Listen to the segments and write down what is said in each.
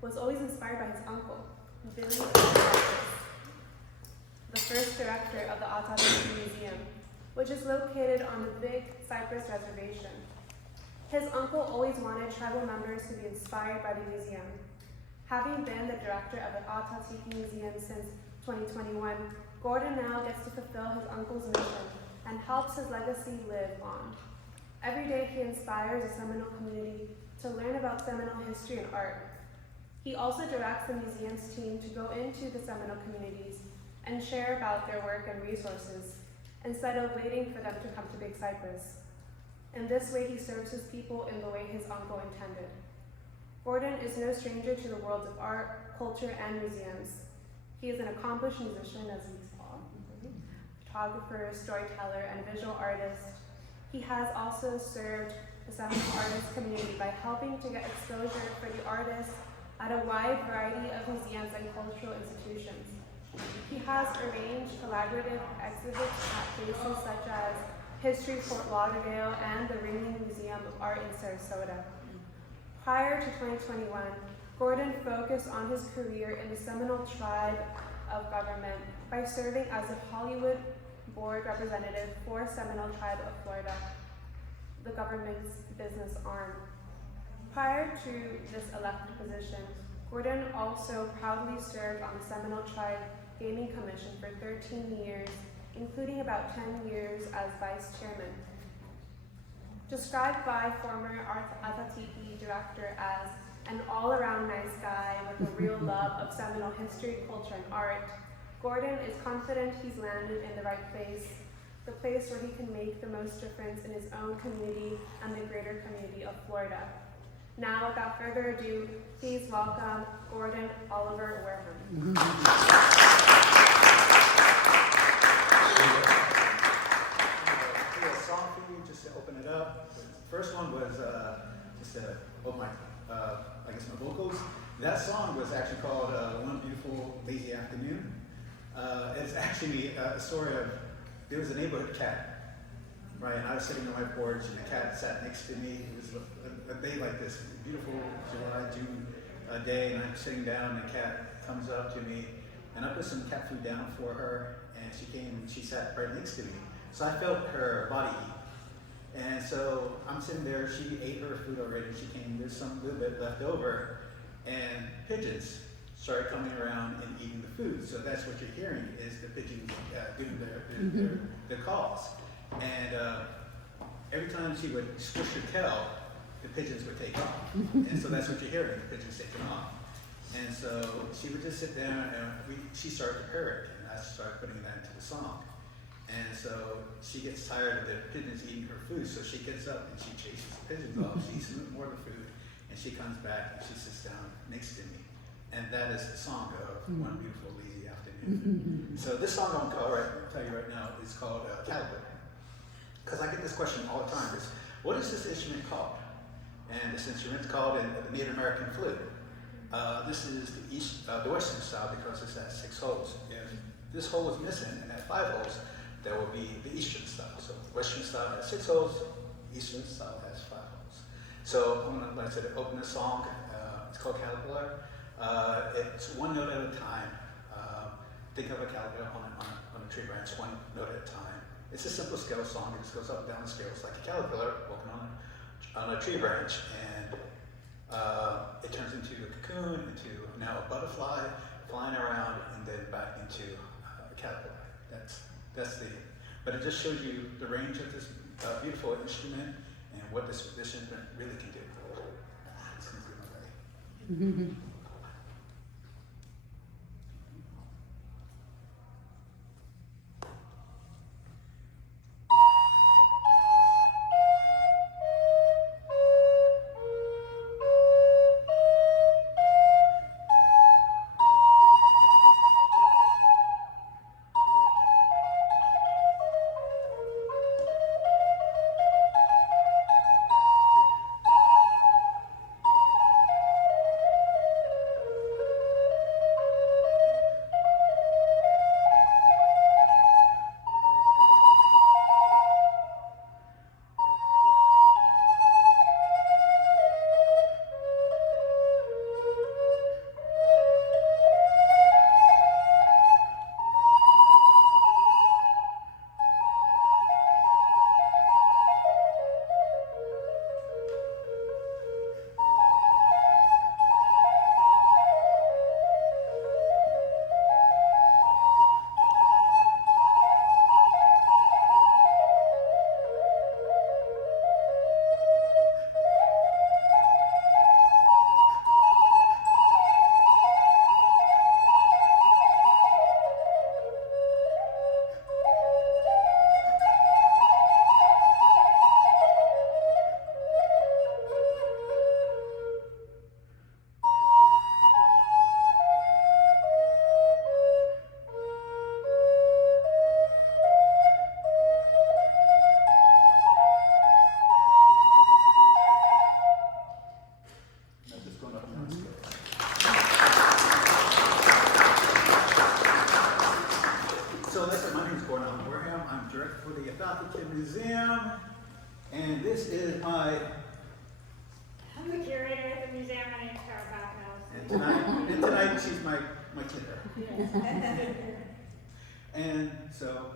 was always inspired by his uncle, Billy Cypress, the first director of the Ahtateki Museum, which is located on the Big Cypress Reservation. His uncle always wanted tribal members to be inspired by the museum. Having been the director of the Ahtateki Museum since 2021, Gordon now gets to fulfill his uncle's mission and helps his legacy live on. Every day he inspires the Seminole community to learn about Seminole history and art. He also directs the museum's team to go into the Seminole communities and share about their work and resources, instead of waiting for them to come to Big Cypress. In this way, he serves his people in the way his uncle intended. Gordon is no stranger to the worlds of art, culture, and museums. He is an accomplished musician, as we saw, photographer, storyteller, and visual artist. He has also served the Seminole artist community by helping to get exposure for the artists at a wide variety of museums and cultural institutions. He has arranged collaborative exhibits at places such as History Fort Lauderdale and the Ringling Museum of Art in Sarasota. Prior to 2021, Gordon focused on his career in the Seminole Tribe of Government by serving as the Hollywood Board Representative for Seminole Tribe of Florida, the government's business arm. Prior to this elected position, Gordon also proudly served on the Seminole Tribe Gaming Commission for 13 years, including about 10 years as vice chairman. Described by former Ahtateki director as an all-around nice guy with a real love of Seminole history, culture, and art, Gordon is confident he's landed in the right place, the place where he can make the most difference in his own community and the greater community of Florida. Now, without further ado, please welcome Gordon Oliver Wareham. A song for you just to open it up. The first one was just to open my vocals. That song was actually called One Beautiful Lazy Afternoon. It's actually a story of, there was a neighborhood cat, right? And I was sitting on my porch and the cat sat next to me. It was a day like this, beautiful June day, and I'm sitting down and the cat comes up to me and I put some cat food down for her and she came and she sat right next to me. So I felt her body heat. And so I'm sitting there, she ate her food already, she came, there's some little bit left over, and pigeons started coming around and eating the food. So that's what you're hearing, is the pigeons doing their calls. And every time she would squish her tail, the pigeons would take off. And so that's what you're hearing, the pigeons taking off. And so she would just sit there and she started to parrot, and I started putting that into the song. And so she gets tired of the pigeons eating her food, so she gets up and she chases the pigeons off. She eats more of the food, and she comes back and she sits down next to me. And that is the song of One Beautiful Lazy Afternoon. So this song I'm going to tell you right now is called Caterpillar. Because I get this question all the time, is what is this instrument called? And this instrument's called the Native American flute. This is the Western style because it's at 6 holes. If this hole is missing and at 5 holes, that will be the Eastern style. So Western style has 6 holes, Eastern style has 5 holes. So I'm going to, like I said, open the song. It's called Caterpillar. It's one note at a time. Think of a caterpillar on a tree branch, one note at a time. It's a simple scale song. It just goes up and down the scales like a caterpillar walking on a tree branch, and it turns into a cocoon, into now a butterfly flying around, and then back into a caterpillar. But it just shows you the range of this beautiful instrument and what this instrument really can do. It's going to be my way. Gordon Allen Wareham. I'm director for the Adopted Kid Museum, and this is my. I'm the curator at the museum. My name's Tara Backhouse. And tonight she's my kidder. And so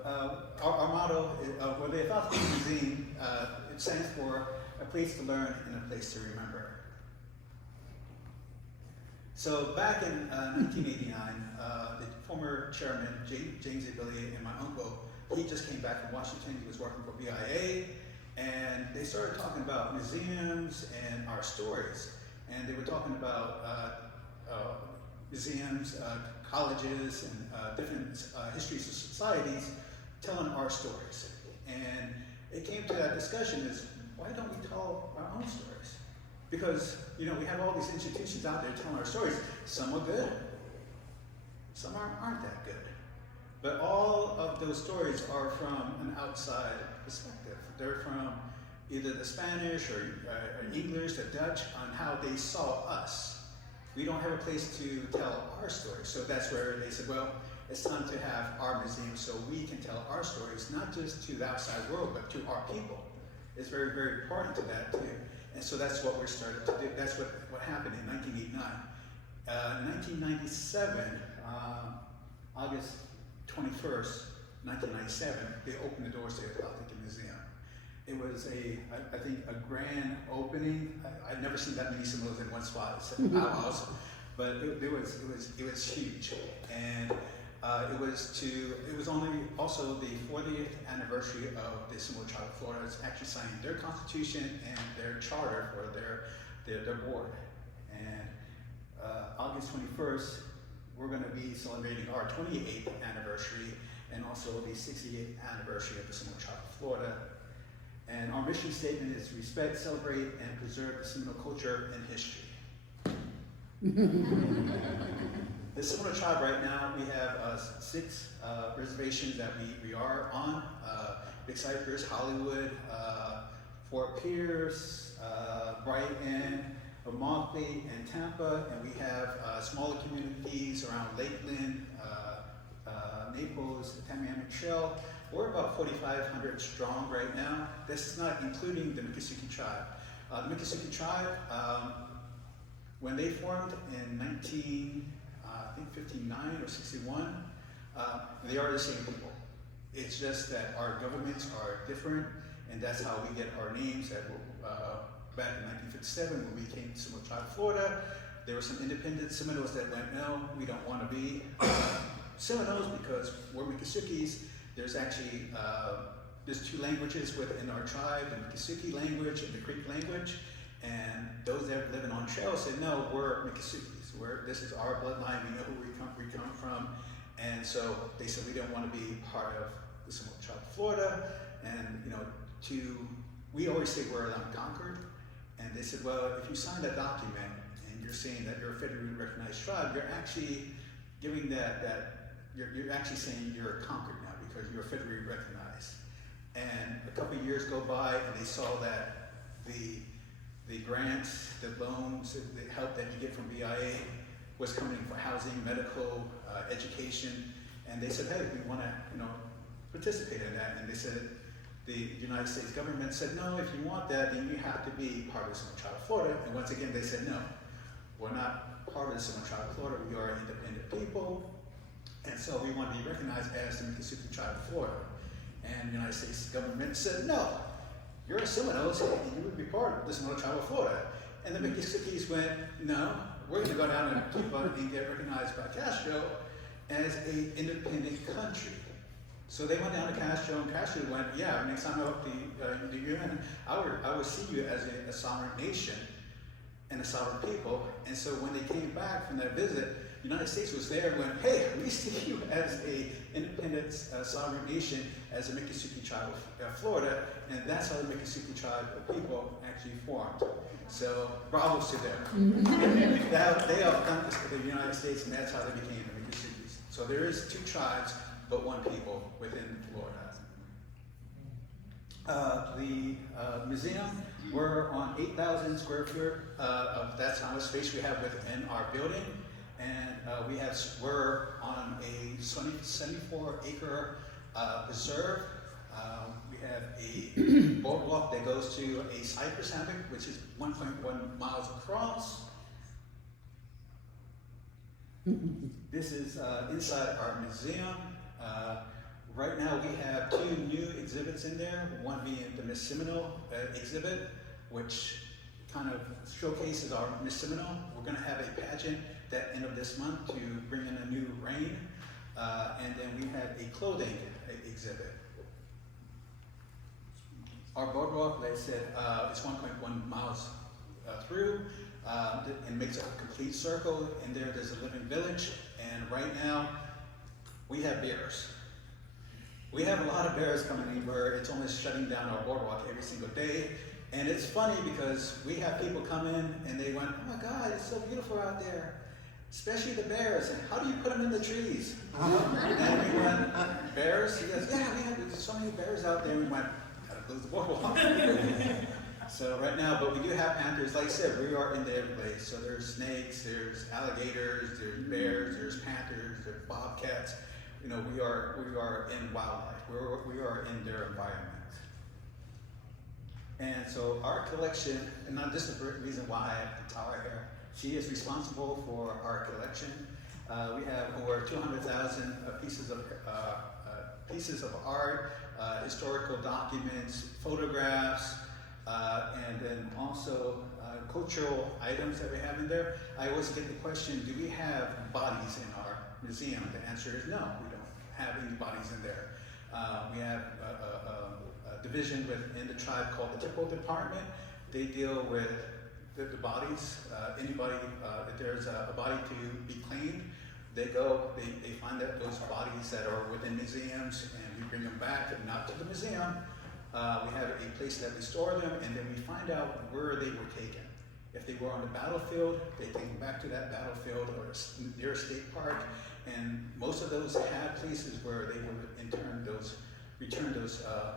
our motto, well, the Adopted Kid Museum, it stands for a place to learn and a place to remember. So back in 1989, the former chairman, James A. Billy, and my uncle, he just came back from Washington. He was working for BIA, and they started talking about museums and our stories. And they were talking about museums, colleges, and different history societies telling our stories. And it came to that discussion is, why don't we tell our own stories? Because, you know, we have all these institutions out there telling our stories. Some are good, some aren't that good. But all of those stories are from an outside perspective. They're from either the Spanish or English, the Dutch, on how they saw us. We don't have a place to tell our stories. So that's where they said, well, it's time to have our museum so we can tell our stories, not just to the outside world, but to our people. It's very, very important to that too. And so that's what we started to do. That's what happened in 1989. In 1997, August 21st, 1997, they opened the doors to the Adopted Kid Museum. It was I think a grand opening. I'd never seen that many symbols in one spot, except Bauhaus, but it was huge. And it was only also the 40th anniversary of the Seminole Tribe of Florida. It's actually signing their constitution and their charter for their board. And August 21st, we're going to be celebrating our 28th anniversary and also the 68th anniversary of the Seminole Tribe of Florida. And our mission statement is respect, celebrate, and preserve the Seminole culture and history. The Seminole Tribe right now, we have 6 reservations that we are on. Big Cypress, Hollywood, Fort Pierce, Brighton, Immokalee, and Tampa. And we have smaller communities around Lakeland, Naples, the Tamiami Trail. We're about 4,500 strong right now. This is not including the Miccosukee Tribe. The Miccosukee Tribe, when they formed in 1959 or 61, they are the same people. It's just that our governments are different, and that's how we get our names. Back in 1957, when we came to Seminole Tribe, Florida, there were some independent Seminoles that went, no, we don't want to be Seminoles because we're Miccosukees. There's actually, there's 2 languages within our tribe, the Miccosukee language and the Creek language. And those that are living on trail said, no, we're Miccosukees. This is our bloodline. We know who we come from. And so they said, we don't want to be part of the Seminole Tribe of Florida. And, you know, we always say we're unconquered. And they said, well, if you sign that document and you're saying that you're a federally recognized tribe, you're actually giving you're actually saying you're conquered now because you're federally recognized. And a couple of years go by and they saw that the grants, the loans, the help that you get from BIA was coming for housing, medical, education. And they said, hey, we want to, participate in that. And they said, the United States government said, no, if you want that, then you have to be part of the Seminole Tribe of Florida. And once again, they said, no, we're not part of the Seminole Tribe of Florida. We are independent people. And so we want to be recognized as the Miccosukee Tribe of Florida. And the United States government said, no, you're a Seminole, so you would be part of the Seminole Tribe of Florida. And the Miccosukees went, no, we're going to go down and Cuba and get recognized by Castro as an independent country. So they went down to Castro, and Castro went, yeah, next time I hope the UN, I would see you as a sovereign nation and a sovereign people. And so when they came back from that visit, the United States was there and went, hey, we see you as an independent sovereign nation, as the Miccosukee Tribe of Florida, and that's how the Miccosukee Tribe of people actually formed. So bravo to them. They have done this to the United States, and that's how they became the Miccosukees. So there is 2 tribes, but 1 people within Florida. The museum, we're on 8,000 square feet. That's how much space we have within our building. And we're on a 74-acre Preserve. We have a boardwalk that goes to a cypress hammock, which is 1.1 miles across. This is inside our museum. Right now we have 2 new exhibits in there, one being the Miss Seminole exhibit, which kind of showcases our Miss Seminole. We're going to have a pageant that end of this month to bring in a new reign. And then we have a clothing exhibit. Our boardwalk, like I said, is 1.1 miles through. It makes a complete circle. In there's a living village. And right now, we have bears. We have a lot of bears coming in where it's almost shutting down our boardwalk every single day. And it's funny because we have people come in and they went, oh my God, it's so beautiful out there. Especially the bears. And how do you put them in the trees? And we went, bears? He goes, yeah, there's so many bears out there. And we went, gotta close the boardwalk. So right now, but we do have panthers. Like I said, we are in the Everglades. So there's snakes, there's alligators, there's bears, there's panthers, there's bobcats. You know, we are in wildlife. We are in their environment. And so our collection, and not just the reason why I have the tower here, she is responsible for our collection. We have over 200,000 pieces of art, historical documents, photographs, and then also cultural items that we have in there. I always get the question, do we have bodies in our museum? The answer is no, we don't have any bodies in there. We have a division within the tribe called the Tipple Department. They deal with the bodies. Anybody, if there's a body to be claimed, they go, they find that those bodies that are within museums, and we bring them back, not to the museum. We have a place that we store them, and then we find out where they were taken. If they were on the battlefield, they take them back to that battlefield or near a state park, and most of those had places where they would return those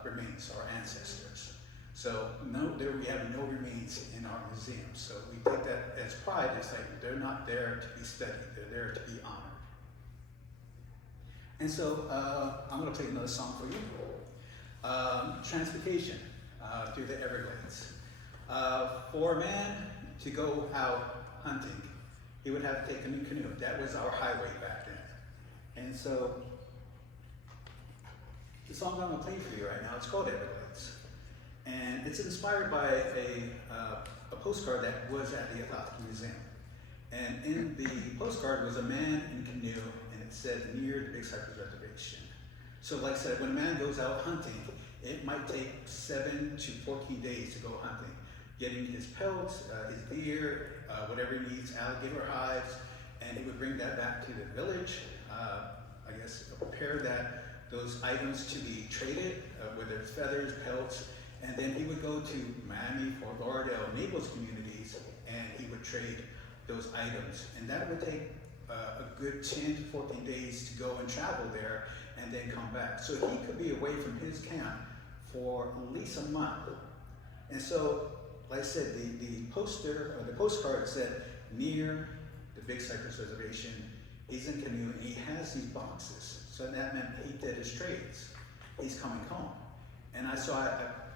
remains, our ancestors. So we have no remains in our museum. So we take that as pride. It's like they're not there to be studied, they're there to be honored. And so I'm going to play another song for you. Transportation through the Everglades. For a man to go out hunting, he would have to take a new canoe. That was our highway back then. And so the song I'm going to play for you right now, it's called Everglades. And it's inspired by a postcard that was at the Atotiki Museum. And in the postcard was a man in a canoe, and it said, near the Big Cypress Reservation. So like I said, when a man goes out hunting, it might take 7 to 14 days to go hunting. Getting his pelts, his gear, whatever he needs, alligator hides, and he would bring that back to the village, I guess prepare those items to be traded, whether it's feathers, pelts, and then he would go to Miami, Fort Lauderdale, Naples communities, and he would trade those items. And that would take a good 10 to 14 days to go and travel there and then come back. So he could be away from his camp for at least a month. And so, like I said, the postcard said, near the Big Cypress Reservation, he's in canoe and he has these boxes. So that meant he did his trades. He's coming home. And I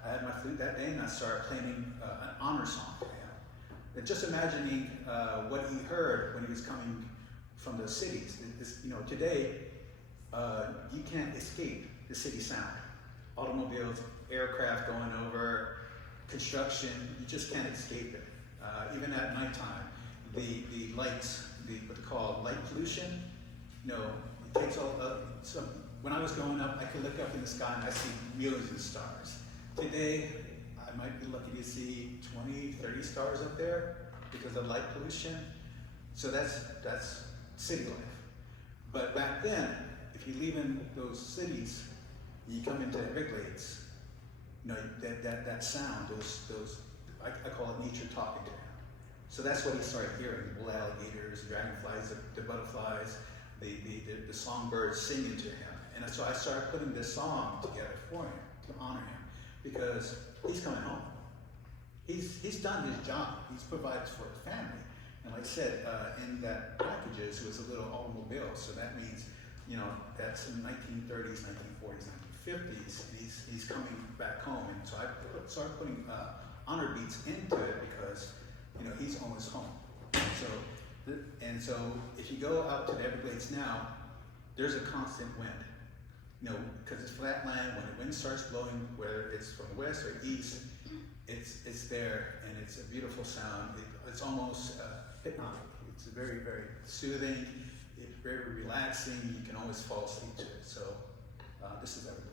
had my flute that day, and I started playing an honor song to him. And just imagining what he heard when he was coming from the cities. Today, you can't escape the city sound. Automobiles, aircraft going over, construction, you just can't escape it. Even at nighttime, the lights, what they call light pollution, it takes all, when I was growing up, I could look up in the sky and I see millions of stars. Today, I might be lucky to see 20, 30 stars up there because of light pollution. So that's city life. But back then, if you live in those cities, you come into Everglades, that sound, those I call it nature talking to him. So that's what he started hearing: the bull alligators, dragonflies, the butterflies, the songbirds singing to him. And so I started putting this song together for him to honor him, because he's coming home. He's done his job. He's provided for his family. And like I said, in that packages was a little automobile. So that means that's in the 1930s, 1940s, 1950s, and he's coming back home. And so I started putting honor beats into it because, he's almost home. So if you go out to the Everglades now, there's a constant wind, because it's flat land. When the wind starts blowing, whether it's from the west or east, it's there, and it's a beautiful sound. It's almost hypnotic. It's very, very soothing. It's very relaxing. You can always fall asleep to it. So this is Everglades.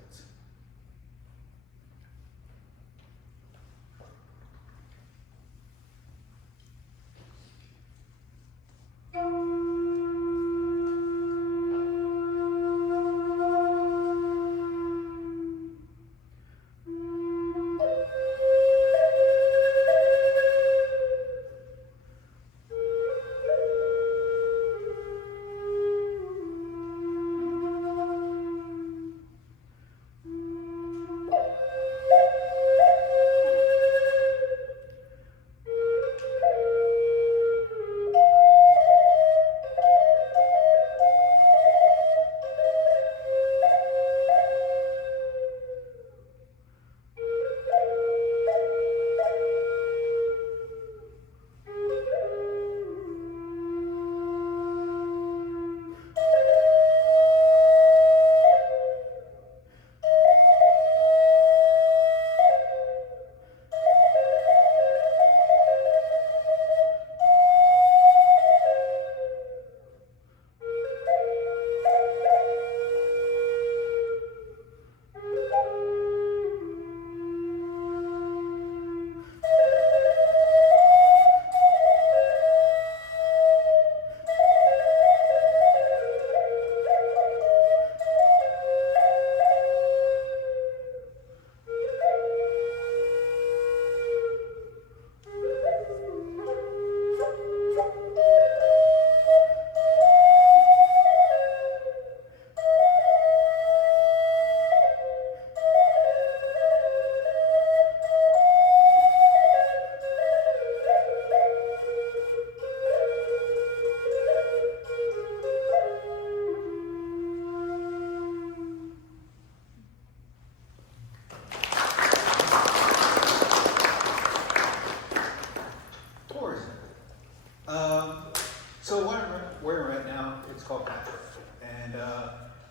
So where we're at now, it's called Patrick. And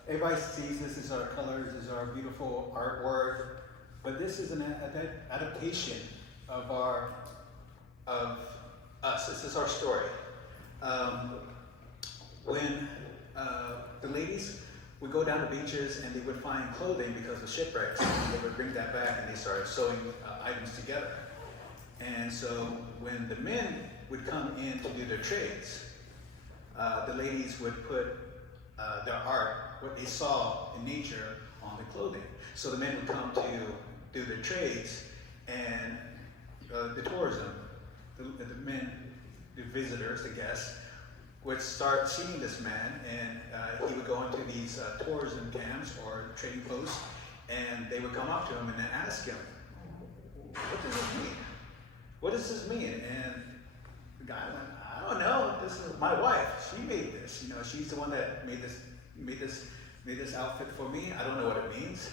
everybody sees this is our colors, this is our beautiful artwork, but this is an adaptation of us. This is our story. When the ladies would go down the beaches and they would find clothing because of shipwrecks, and they would bring that back and they started sewing items together. And so when the men would come in to do their trades, the ladies would put their art, what they saw in nature, on the clothing. So the men would come to do their trades, and the tourism, the men, the visitors, the guests, would start seeing this man, and he would go into these tourism camps or trading posts, and they would come up to him and ask him, "What does this mean? What does this mean?" And the guy went, "I don't know. This is my wife. She made this. You know, she's the one that made this outfit for me. I don't know what it means."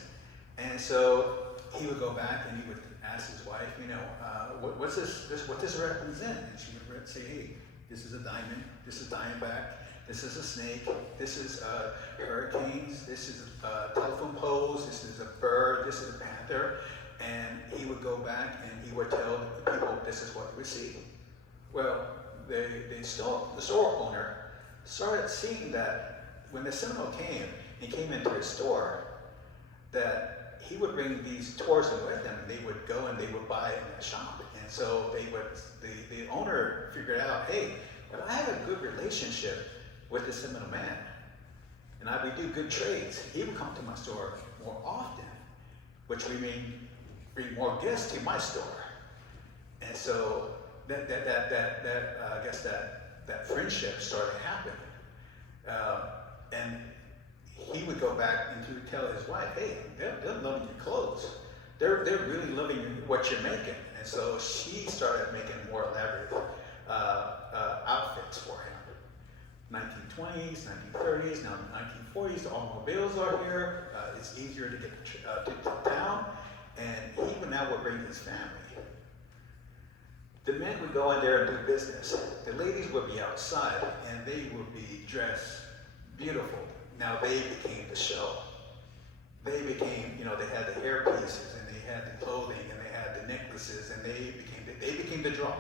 And so he would go back and he would ask his wife, "What's this? What does it represent?" And she would say, "Hey, this is a diamond. This is diamondback. This is a snake. This is hurricanes. This is telephone poles. This is a bird. This is a panther." And he would go back and he would tell the people this is what we see. Well, the store owner started seeing that when the Seminole came into his store, that he would bring these tourism with him, and they would go and they would buy in that shop. And so the owner figured out, hey, if I have a good relationship with the Seminole man, and we do good trades, he would come to my store more often, which would bring more guests to my store. And so that friendship started happening. And he would go back and he would tell his wife, "Hey, they're loving your clothes. They're really loving what you're making." And so she started making more elaborate outfits for him. 1920s, 1930s, now the 1940s, the automobiles are here. It's easier to get to town, and he would now would bring his family. The men would go in there and do business. The ladies would be outside, and they would be dressed beautiful. Now they became the show. They became, they had the hair pieces, and they had the clothing, and they had the necklaces, and they became the draw.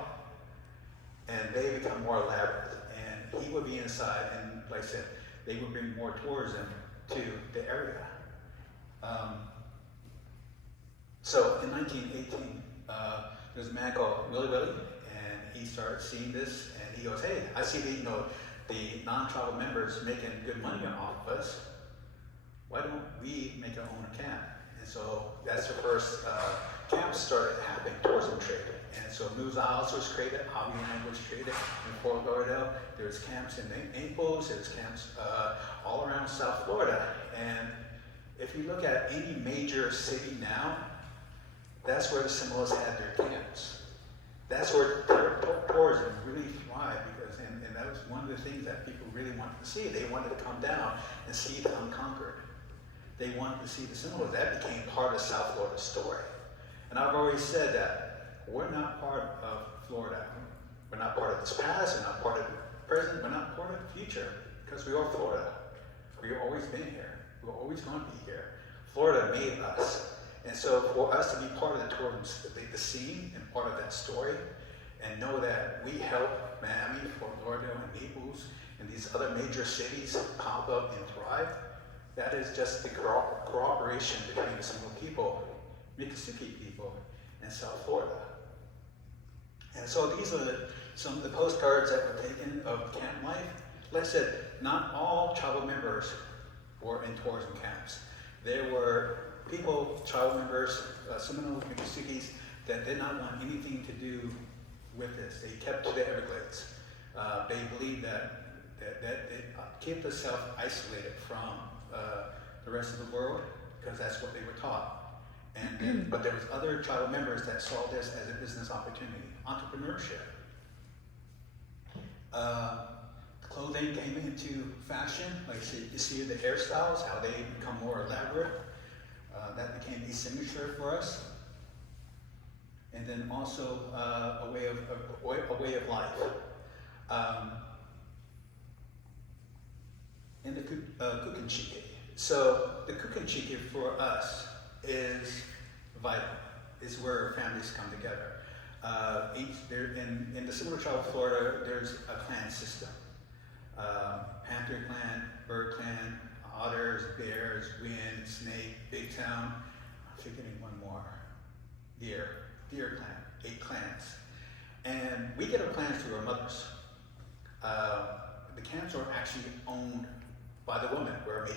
And they become more elaborate. And he would be inside, and like I said, they would bring more tourism to the area. So in 1918, there's a man called Willie Willie, and he started seeing this, and he goes, "Hey, I see the non-tribal members making good money off of us. Why don't we make our own camp?" And so that's the first camp started happening, tourism trade. And so Moose Isles was created, Hobbyland was created in Fort Lauderdale. There's camps in Naples, there's camps all around South Florida. And if you look at any major city now, that's where the Seminoles had their camps. That's where tourism really thrived, because, and that was one of the things that people really wanted to see. They wanted to come down and see the unconquered. They wanted to see the Seminoles. That became part of South Florida's story. And I've always said that we're not part of Florida. We're not part of this past, we're not part of the present, we're not part of the future, because we are Florida. We've always been here. We're always going to be here. Florida made us. And so for us to be part of the tourism, the scene, and part of that story, and know that we help Miami, Fort Lauderdale, and Naples, and these other major cities pop up and thrive, that is just the cooperation between the Seminole people, Miccosukee people, and South Florida. And so these are some of the postcards that were taken of camp life. Like I said, not all tribal members were in tourism camps. There were people, tribal members, Seminoles, Miccosukees, that did not want anything to do with this. They kept to the Everglades. They believed that they kept themselves isolated from the rest of the world, because that's what they were taught. And then, but there was other tribal members that saw this as a business opportunity, entrepreneurship. Clothing came into fashion, like you see the hairstyles, how they become more elaborate. That became a signature for us. And then also a way of life. And the Kukinchike. So the Kukinchike for us is vital. Is where families come together. In the Seminole Tribe of Florida, there's a clan system. Panther clan, bird clan, otters, bears, wind, snake, big town. I'm forgetting one more. Deer clan, 8 clans. And we get our clans through our mothers. The camps are actually owned by the women. We're a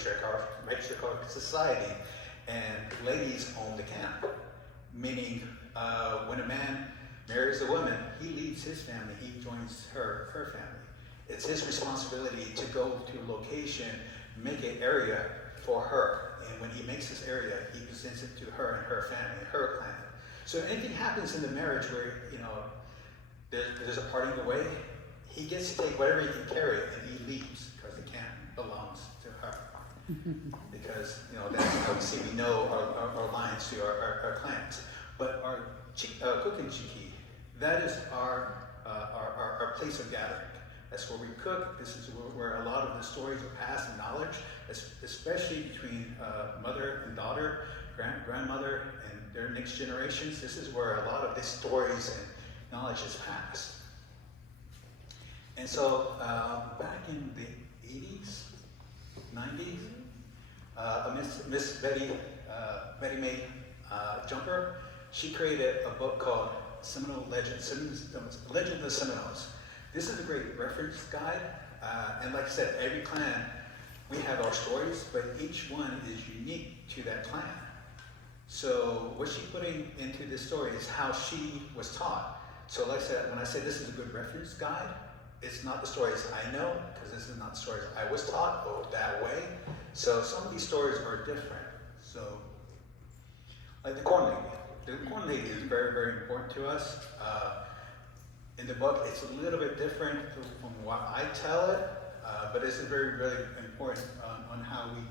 matriarchal society, and ladies own the camp. Meaning, when a man marries a woman, he leaves his family, he joins her family. It's his responsibility to go to a location, make an area for her. And when he makes this area, he presents it to her and her family, her clan. So if anything happens in the marriage where, there's a parting of the way, he gets to take whatever he can carry and he leaves, because the camp belongs to her. Because, that's how we know our lines to our clans. But our Kukinchike, that is our place of gathering. That's where we cook. This is where a lot of the stories are passed and knowledge, especially between mother and daughter, grandmother and their next generations. This is where a lot of these stories and knowledge is passed. And so back in the 80s, 90s, Miss Betty Mae Jumper, she created a book called Seminole Legends, Legend of the Seminoles. This is a great reference guide, and like I said, every clan, we have our stories, but each one is unique to that clan. So what she's putting into this story is how she was taught. So like I said, when I say this is a good reference guide, it's not the stories I know, because this is not the stories I was taught that way. So some of these stories are different. So, like the Corn Lady. The Corn Lady is very, very important to us. In the book, it's a little bit different from what I tell it. but it's very, really important on how we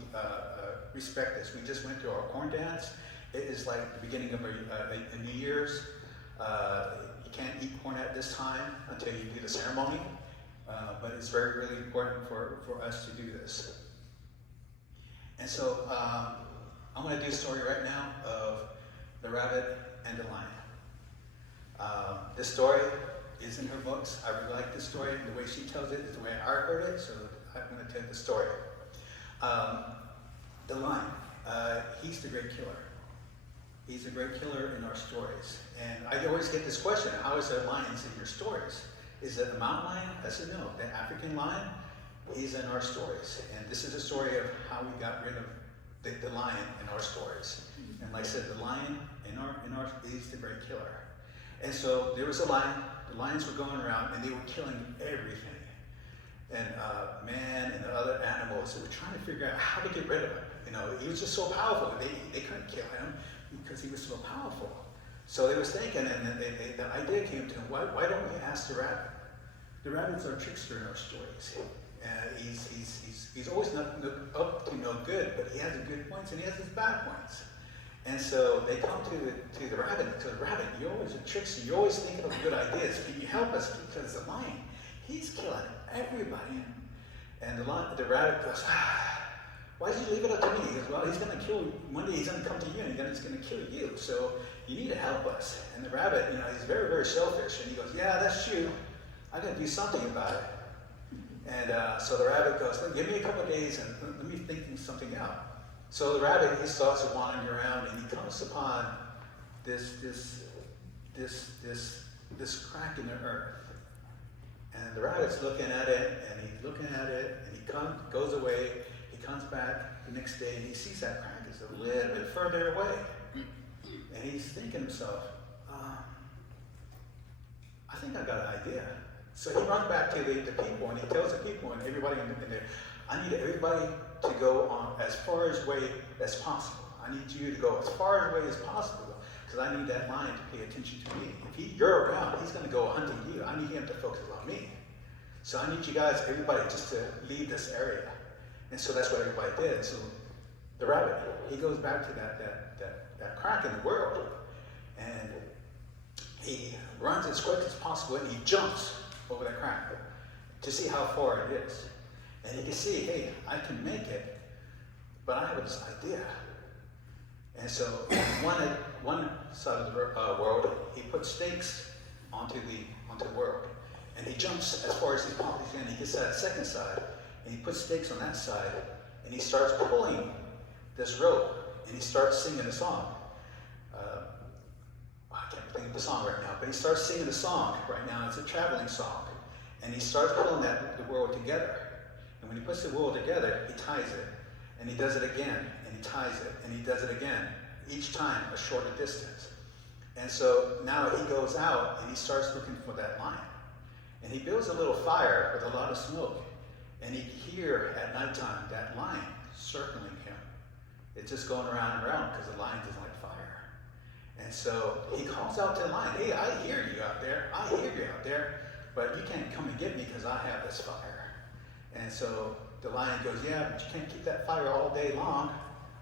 respect this. We just went through our corn dance. It is like the beginning of a New Year's. You can't eat corn at this time until you do the ceremony, but it's very, really important for us to do this. And so I'm going to do a story right now of the rabbit and the lion. This story is in her books. I really like this story. The way she tells it is the way I heard it, so I'm going to tell the story. The lion, he's the great killer. He's a great killer in our stories. And I always get this question, how is there lions in your stories? Is it the mountain lion? I said, no. The African lion, he's in our stories. And this is a story of how we got rid of the lion in our stories. And like I said, the lion in our he's the great killer. And so there was a lion. The lions were going around and they were killing everything. And man and the other animals, they were trying to figure out how to get rid of him. You know, he was just so powerful. They couldn't kill him because he was so powerful. So they was thinking, and the idea came to him, why don't we ask the rabbit? The rabbit's our trickster in our stories. And he's always not up to no good, but he has his good points and he has his bad points. And so they come to the rabbit and the rabbit, you're always a trickster, you're always thinking of good ideas. Can you help us? Because the lion, he's killing everybody. And the rabbit goes, why did you leave it up to me? He goes, well, he's going to kill you. One day he's going to come to you and he's going to kill you. So you need to help us. And the rabbit, you know, he's very, very selfish. And he goes, yeah, that's true. I got to do something about it. And so the rabbit goes, give me a couple of days and let me think something out. So the rabbit, he starts wandering around and he comes upon this crack in the earth. And the rabbit's looking at it and he's looking at it and he goes away. He comes back the next day and he sees that crack is a little bit further away. And he's thinking to himself, I think I got an idea. So he runs back to the people and he tells the people and everybody in there, I need everybody to go on as far away as possible. I need you to go as far away as possible because I need that lion to pay attention to me. If you're around, he's going to go hunting you. I need him to focus on me. So I need you guys, everybody, just to leave this area. And so that's what everybody did. So the rabbit, he goes back to that crack in the world and he runs as quick as possible and he jumps over that crack to see how far it is. And he can see, hey, I can make it, but I have this idea. And so on one side of the world, he puts stakes onto the world. And he jumps as far as he possibly can. He gets to that second side, and he puts stakes on that side, and he starts pulling this rope, and he starts singing a song. I can't think of the song right now, but he starts singing a song right now. It's a traveling song. And he starts pulling the world together. And when he puts the world together, he ties it. And he does it again, and he ties it, and he does it again. Each time a shorter distance. And so now he goes out, and he starts looking for that lion. And he builds a little fire with a lot of smoke. And he can hear at nighttime that lion circling him. It's just going around and around because the lion doesn't like fire. And so he calls out to the lion, hey, I hear you out there. I hear you out there. But you can't come and get me because I have this fire. And so the lion goes, yeah, but you can't keep that fire all day long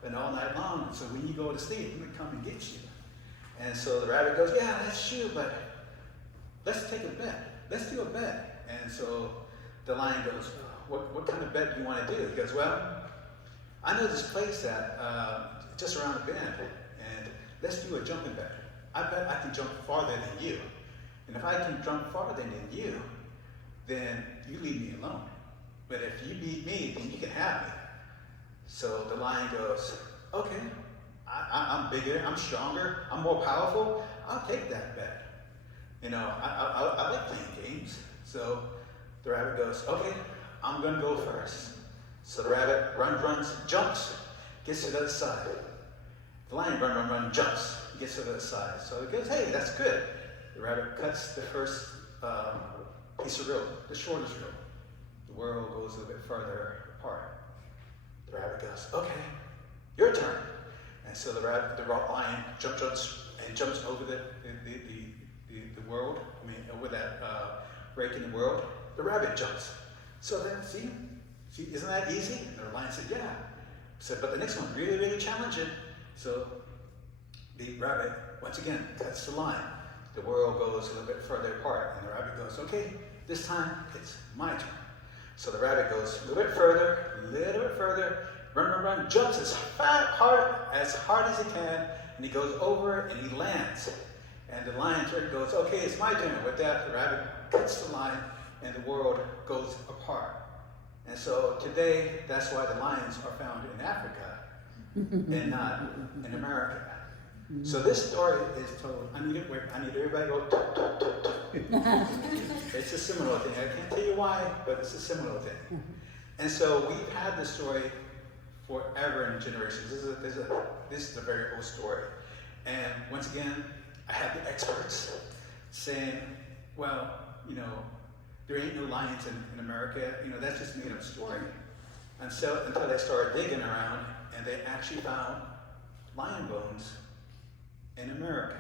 and all night long. So when you go to sleep, I'm going to come and get you. And so the rabbit goes, yeah, that's true, but let's take a bet. Let's do a bet. And so the lion goes, what kind of bet do you want to do? He goes, well, I know this place that just around the bend, and let's do a jumping bet. I bet I can jump farther than you. And if I can jump farther than you, then you leave me alone. But if you beat me, then you can have me. So the lion goes, okay, I'm bigger, I'm stronger, I'm more powerful. I'll take that bet. You know, I like playing games. So the rabbit goes, okay, I'm going to go first. So the rabbit runs, jumps, gets to the other side. The lion runs, jumps, gets to the other side. So it goes, hey, that's good. The rabbit cuts the first piece of rope, the shortest rope. The world goes a little bit further apart. The rabbit goes, okay, your turn. And so the lion jumps over the world, over that break in the world. The rabbit jumps. So then, see, isn't that easy? And the lion said, yeah. Said, but the next one, really, really challenging. So the rabbit, once again, cuts the line. The world goes a little bit further apart, and the rabbit goes, okay, this time it's my turn. So the rabbit goes a little bit further, run, jumps as hard as he can, and he goes over and he lands. And the lion turn goes, okay, it's my turn. With that, the rabbit cuts the line, and the world goes apart. And so today, that's why the lions are found in Africa and not in America. So this story is told, I need everybody to go, tuk, tuk, tuk, tuk. It's a similar thing. I can't tell you why, but it's a similar thing. And so we've had this story forever in generations. This is a very old story. And once again, I have the experts saying, well, you know, there ain't no lions in America. You know, that's just made up story. Until they started digging around and they actually found lion bones in America.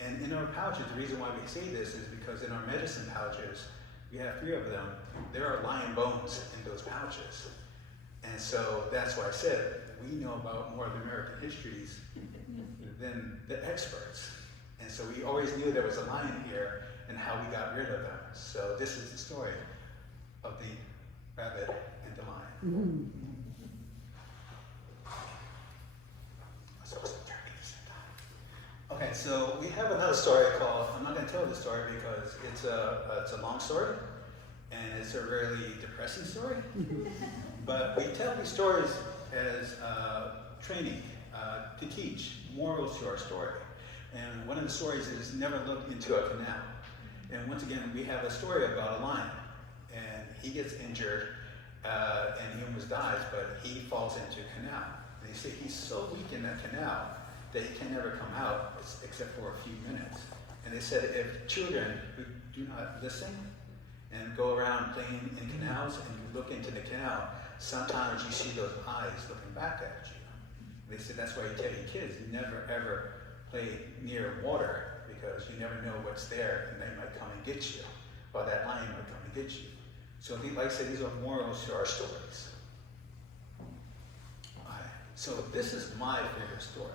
And in our pouches, the reason why we say this is because in our medicine pouches, we have 3 of them. There are lion bones in those pouches. And so that's why I said we know about more of the American histories than the experts. And so we always knew there was a lion here and how we got rid of them. So this is the story of the rabbit and the lion. Okay, so we have another story called, I'm not going to tell the story because it's a long story and it's a really depressing story. But we tell these stories as training to teach morals to our story. And one of the stories is never look into a canal. And once again, we have a story about a lion. And he gets injured and he almost dies, but he falls into a canal. And they say he's so weak in that canal that he can never come out except for a few minutes. And they said if children who do not listen and go around playing in canals and you look into the canal, sometimes you see those eyes looking back at you. They said that's why you tell your kids, you never ever play near water because you never know what's there and they might come and get you, or that lion might come and get you. So like I said, these are morals to our stories. So this is my favorite story.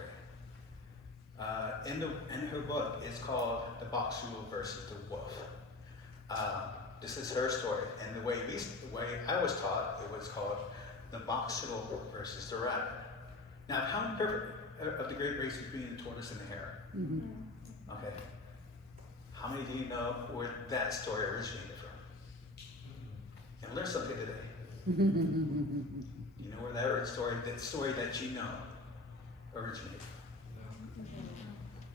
In her book, it's called The Boxwool versus the Wolf. This is her story, and the way I was taught, it was called The Boxwool versus the Rabbit. Now, how many of the great race between the tortoise and the hare? Okay. How many do you know where that story originated from? And learn something today. You know where that story that you know originated from?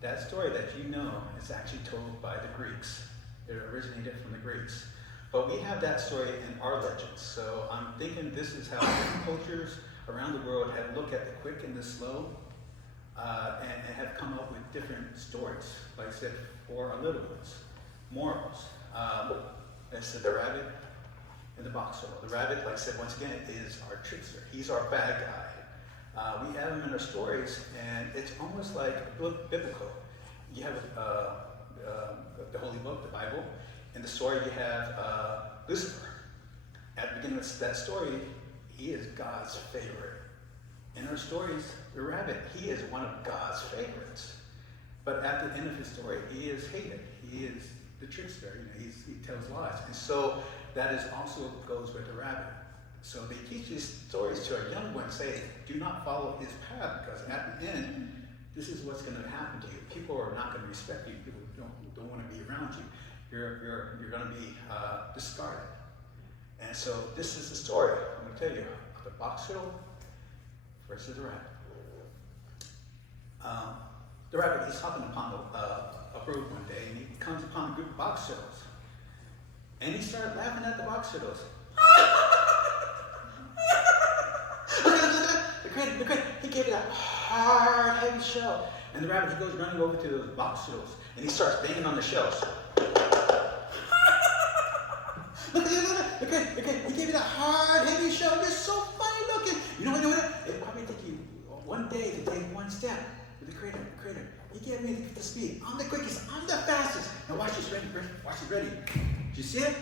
That story that you know is actually told by the Greeks. It originated from the Greeks. But we have that story in our legends. So I'm thinking this is how different cultures around the world have looked at the quick and the slow and have come up with different stories. Like I said, for our little ones, morals. This is the rabbit and the boxwool. The rabbit, like I said, once again, is our trickster. He's our bad guy. We have him in our stories, and it's almost like biblical. You have the Holy Book, the Bible. In the story, you have Lucifer. At the beginning of that story, he is God's favorite. In our stories, the rabbit, he is one of God's favorites. But at the end of his story, he is hated. He is the trickster. You know, he tells lies. And so that is also goes with the rabbit. So they teach these stories to our young ones, say, do not follow his path, because at the end, this is what's going to happen to you. People are not going to respect you. People don't want to be around you. You're going to be discarded. And so this is the story. I'm going to tell you, the boxwool versus the rabbit. The rabbit, he's hopping upon a road one day, and he comes upon a group of boxwools. And he started laughing at the boxwools. The cricket, he gave it a hard, heavy shell. And the rabbit, he goes running over to those boxwools, and he starts banging on the shells. Look, he gave it a hard, heavy shell. You're so funny looking. You know what? It probably took you one day to take one step with the critter. He gave me the speed. I'm the quickest. I'm the fastest. Now watch this, ready. Watch it, ready. Did you see it?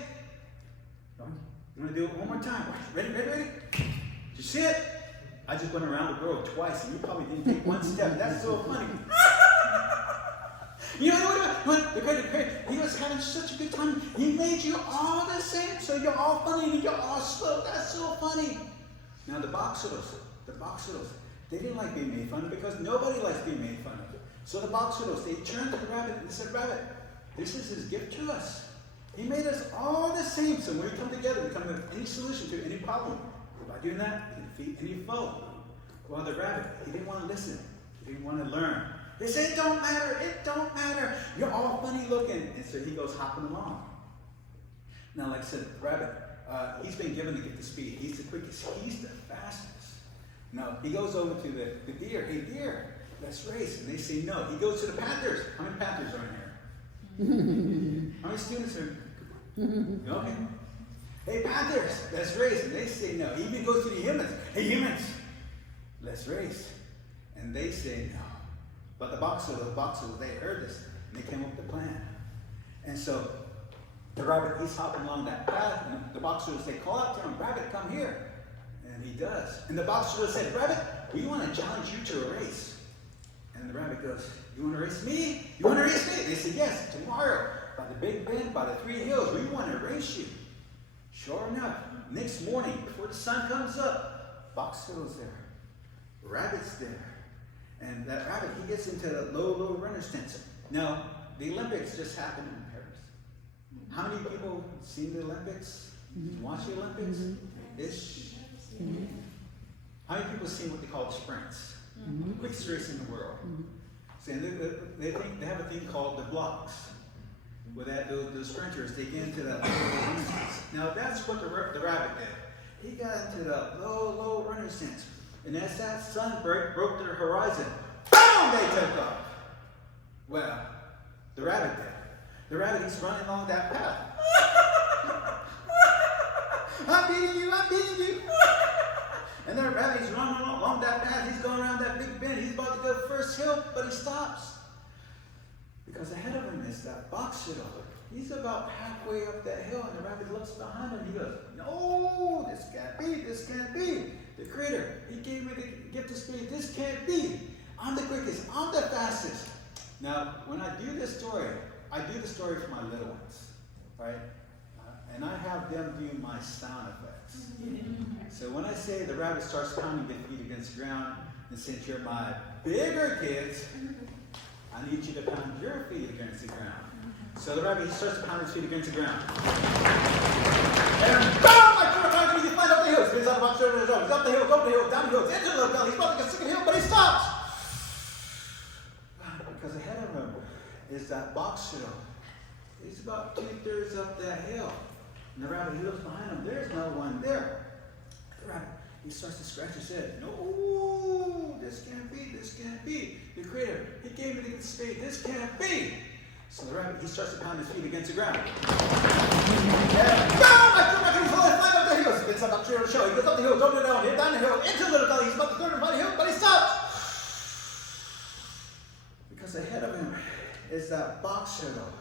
I'm gonna do it one more time. Ready? Did you see it? I just went around the world twice, and you probably didn't take one step. That's so funny. You know what? The great. He was having such a good time. He made you all the same, so you're all funny and you're all slow. That's so funny. Now the boxers, they didn't like being made fun of because nobody likes being made fun of. So the boxers, they turned to the rabbit and said, "Rabbit, this is his gift to us. He made us all the same, so when we come together, we come to any solution to any problem. By doing that, we can defeat any foe." Well, the rabbit, he didn't want to listen. He didn't want to learn. They said, it don't matter. You're all funny looking. And so he goes hopping along. Now, like I said, the rabbit, he's been given the gift of speed. He's the quickest. He's the fastest. Now, he goes over to the deer. "Hey, deer, let's race." And they say no. He goes to the panthers. How many panthers are in here? How many students are? Okay. "Hey, panthers, let's race." And they say no. He even goes to the humans. "Hey, humans, let's race." And they say no. But the boxers, they heard this, and they came up with a plan. And so the rabbit, he's hopping along that path, and the boxers, they call out to him, "Rabbit, come here." And he does. And the boxers said, "Rabbit, we want to challenge you to a race." And the rabbit goes, "You want to race me? You want to race me?" They said, "Yes, tomorrow, by the Big Bend, by the 3 hills, we want to race you." Sure enough, next morning, before the sun comes up, Boxer's there. Rabbit's there. And that rabbit, he gets into the low runner stance. Now, the Olympics just happened in Paris. How many people seen the Olympics? Did you watch the Olympics? Ish. How many people seen what they call sprints? The quickest race in the world. See, and they have a thing called the blocks. Where the sprinters, they get into that low runner stance. Now, that's what the rabbit did. He got into the low runner stance. And as that sun broke their horizon, boom, they took off. Well, the rabbit did. The rabbit, he's running along that path. I'm beating you. And the rabbit, he's running along that path. He's going around that big bend. He's about to go first hill, but he stops. Because ahead of him is that boxer. He's about halfway up that hill, and the rabbit looks behind him, and he goes, "No, this can't be. The Creator, he gave me the gift of speed. This can't be. I'm the quickest. I'm the fastest." Now, when I do this story, I do the story for my little ones, right? And I have them do my sound effects. So when I say the rabbit starts pounding their feet against the ground, and since you're my bigger kids, I need you to pound your feet against the ground. So the rabbit, he starts to pound his feet against the ground. And boom! He flies up the hill. He's up the hill, down the hill, into the little valley. He's about to get sick of the hill, but he stops. Because ahead of him is that box hill. He's about 2/3 up that hill. And the rabbit, he looks behind him. There's no one there. The rabbit, he starts to scratch his head. "No, this can't be. The Creator, he gave me the speed. This can't be." So the rabbit, he starts to pound his feet against the ground. And boom! He's flying up the hill. He gets up the hill. He goes up the hill, down the hill, into the little gully. He's about to third and final hill, but he stops. Because ahead of him is that box hill.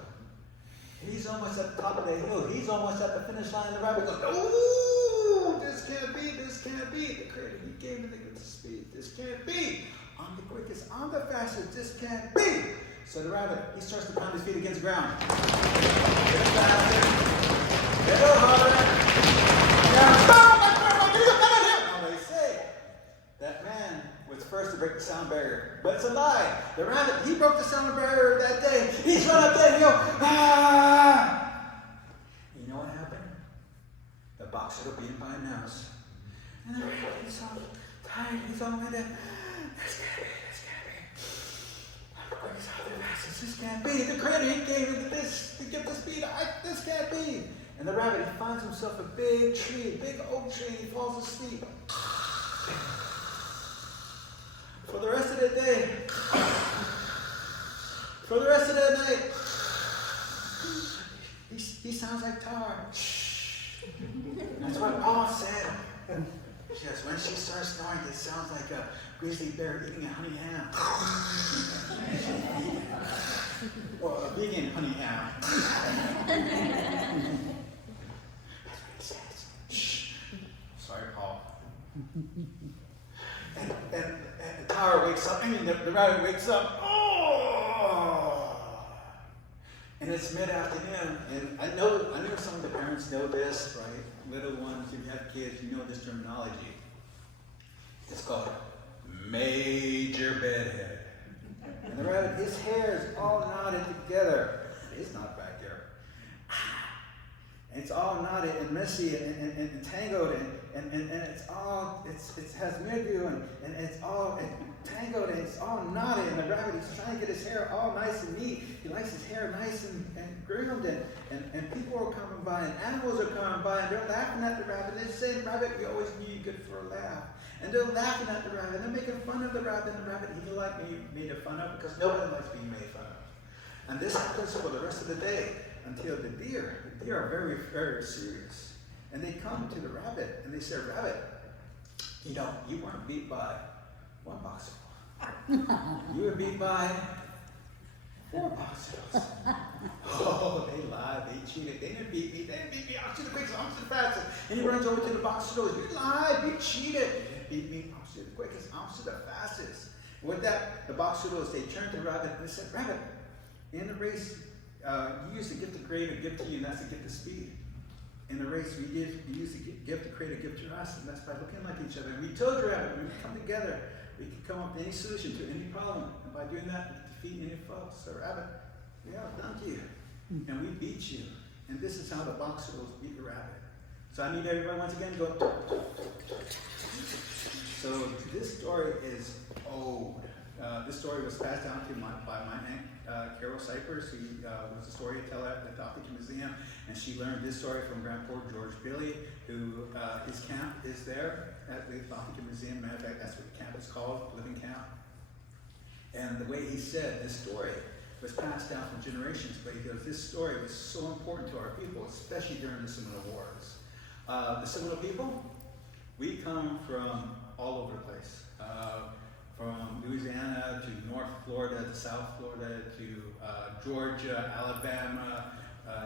He's almost at the top of the hill. He's almost at the finish line. And the rabbit goes, "Oh, this can't be. The Creator, he gave me the gift of speed. This can't be. I'm the quickest. I'm the fastest. This can't be." So the rabbit, he starts to pound his feet against the ground. Get faster. Get a little harder. Now they say that man was first to break the sound barrier. But it's a lie. The rabbit, he broke the sound barrier that day. He's run up that hill. You know what happened? The boxer will be in by a nose. And the rabbit, he's all tired. He's all like that. This can't be. This can't be. The Creator, he gave me this to get the speed. This can't be. And the rabbit, he finds himself a big tree, big oak tree. He falls asleep. For the rest of the day, for the rest of the night, he sounds like tar. That's what Paul said. Yes, when she starts snoring, it sounds like a grizzly bear eating a honey ham. Or a vegan honey ham. That's what he said. wakes up, the rabbit wakes up. Oh! And it's mid-afternoon, and I know some of the parents know this, right? Little ones, if you have kids, you know this terminology. It's called major bedhead. And the rabbit, his hair is all knotted together. It's not back there. And it's all knotted and messy and tangled and it has mildew and it's all tangled and it's all knotted, and the rabbit is trying to get his hair all nice and neat. He likes his hair nice and groomed, and people are coming by and animals are coming by and they're laughing at the rabbit. They say, "Rabbit, we always knew you good for a laugh." And they're laughing at the rabbit, they're making fun of the rabbit, and the rabbit, he doesn't like being made fun of because nobody likes being made fun of. And this happens for the rest of the day until the deer are very, very serious. And they come to the rabbit and they say, "Rabbit, you know, you weren't beat by one popsicle. You were beat by 4 popsicles." Oh, they lied, they cheated, they didn't beat me, I'm to the quickest, I'm to the fastest. And he runs over to the box and goes, "You lied, you cheated. You didn't beat me, I'm to the quickest, I'm to the fastest." And with that, the box noodles, they turned to the rabbit and they said, "Rabbit, in the race, you use the gift of create a gift to you, and that's the gift of speed. In the race, we use the gift to create a gift to us, and that's by looking like each other. And we told you, Rabbit, when we come together, we can come up with any solution to any problem. And by doing that, we can defeat any foe." So, Rabbit, yeah, thank you. And we beat you. And this is how the box noodles beat the rabbit. So I need everybody once again to go. So this story is old. This story was passed down to by my aunt, Carol Cypress, who was a storyteller at the Topeka Museum, and she learned this story from Grandpa George Billy, who his camp is there at the Topeka Museum. Matter of fact, that's what the camp is called, Living Camp. And the way he said this story was passed down from generations, but he goes, this story was so important to our people, especially during the Seminole Wars. The Seminole people, we come from all over the place. From Louisiana to North Florida to South Florida to Georgia, Alabama,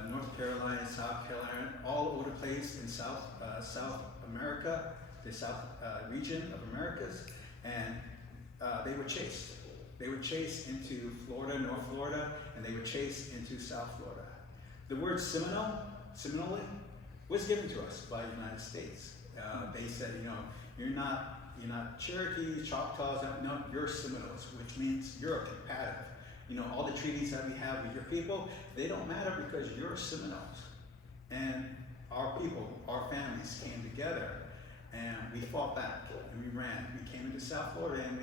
North Carolina, South Carolina, all over the place in South America, the South region of Americas, and they were chased. They were chased into Florida, North Florida, and they were chased into South Florida. The word Seminole, was given to us by the United States. They said, you know, you're not Cherokees, Choctaws, no, you're Seminoles, which means you're compatible. You know, all the treaties that we have with your people, they don't matter because you're Seminoles. And our people, our families came together and we fought back and we ran. We came into South Florida and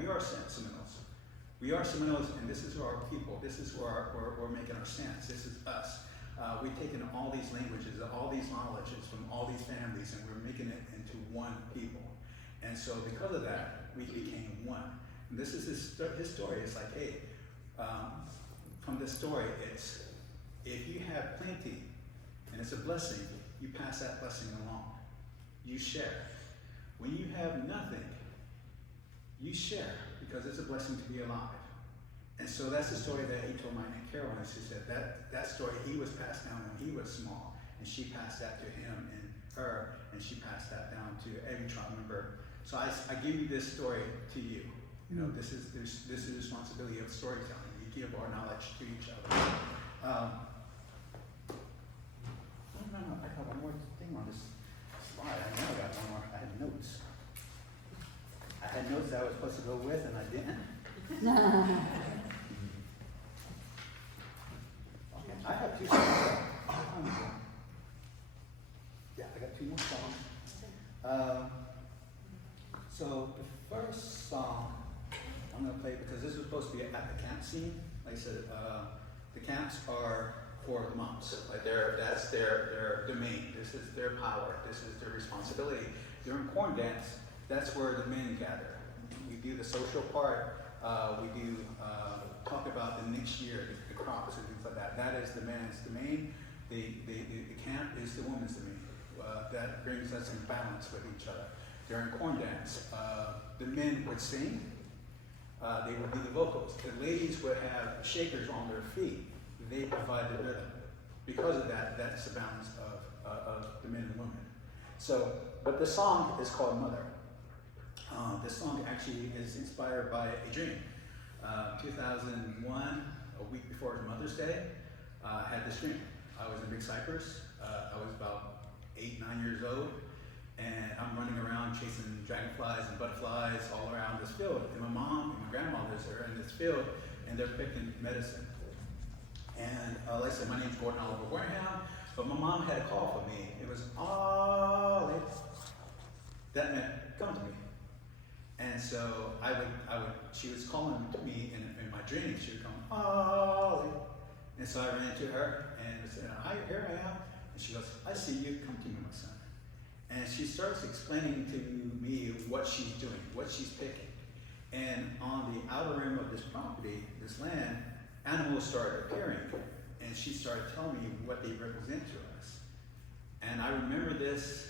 we are Seminoles. We are Seminoles, and this is our people. This is where we're making our stance. This is us. We've taken all these languages, all these knowledges from all these families, and we're making it into one people. And so because of that, we became one. And this is his story. It's like, hey, from this story, it's if you have plenty and it's a blessing, you pass that blessing along. You share. When you have nothing, you share because it's a blessing to be alive. And so that's the story that he told my Aunt Caroline. She said that story, he was passed down when he was small, and she passed that to him and her, and she passed that down to every tribe member. So I give you this story to you. You know, this is the responsibility of storytelling. We give our knowledge to each other. No, I got one more thing on this slide. I know I got one more. I had notes. I had notes that I was supposed to go with, and I didn't. Okay, I have 2 songs. Yeah, I got 2 more songs. So the first song I'm going to play, because this is supposed to be at the camp scene. Like I said, the camps are for the moms. Like that's their domain. This is their power. This is their responsibility. During corn dance, that's where the men gather. We do the social part. We do talk about the next year, the crops and things like that. That is the man's domain. The camp is the woman's domain. That brings us in balance with each other. During corn dance, the men would sing. They would do the vocals. The ladies would have shakers on their feet. They provide the rhythm. Because of that, that's the balance of the men and women. So, but the song is called Mother. This song actually is inspired by a dream. 2001, a week before Mother's Day, I had this dream. I was in Big Cypress. I was about 8, 9 years old, and I'm running around chasing dragonflies and butterflies all around this field. And my mom and my grandmothers are in this field, and they're picking medicine. And like I said, my name's Gordon Oliver Wareham, but my mom had a call for me. It was, Ollie. That meant, come to me. And so she was calling me in my dreams. She would come, Ollie. And so I ran to her and said, hi, here I am. And she goes, I see you, come to me, my son. And she starts explaining to me what she's doing, what she's picking. And on the outer rim of this property, this land, animals started appearing. And she started telling me what they represent to us. And I remember this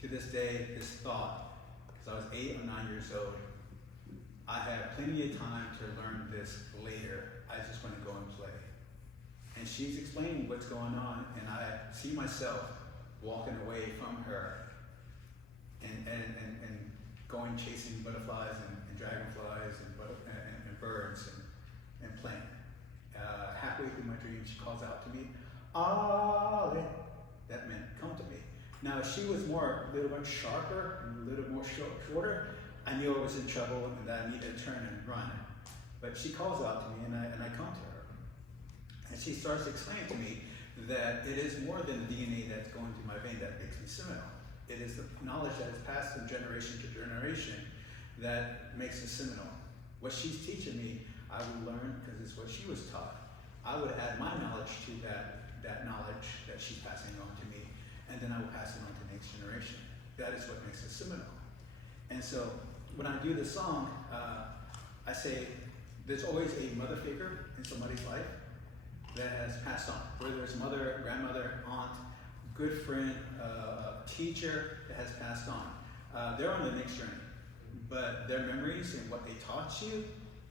to this day, this thought, because I was 8 or 9 years old. I had plenty of time to learn this later. I just want to go and play. And she's explaining what's going on, and I see myself walking away from her and going chasing butterflies and dragonflies and birds and playing. Halfway through my dream, she calls out to me, Ollie. That meant, come to me. Now, if she was a little bit sharper and a little more shorter, I knew I was in trouble and that I needed to turn and run. But she calls out to me, and I come to her. And she starts explaining to me that it is more than the DNA that's going through my vein that makes me Seminole. It is the knowledge that is passed from generation to generation that makes us Seminole. What she's teaching me, I would learn because it's what she was taught. I would add my knowledge to that knowledge that she's passing on to me, and then I will pass it on to the next generation. That is what makes us Seminole. And so when I do this song, I say there's always a mother figure in somebody's life that has passed on, whether it's mother, grandmother, aunt, good friend, teacher that has passed on. They're on the next journey, but their memories and what they taught you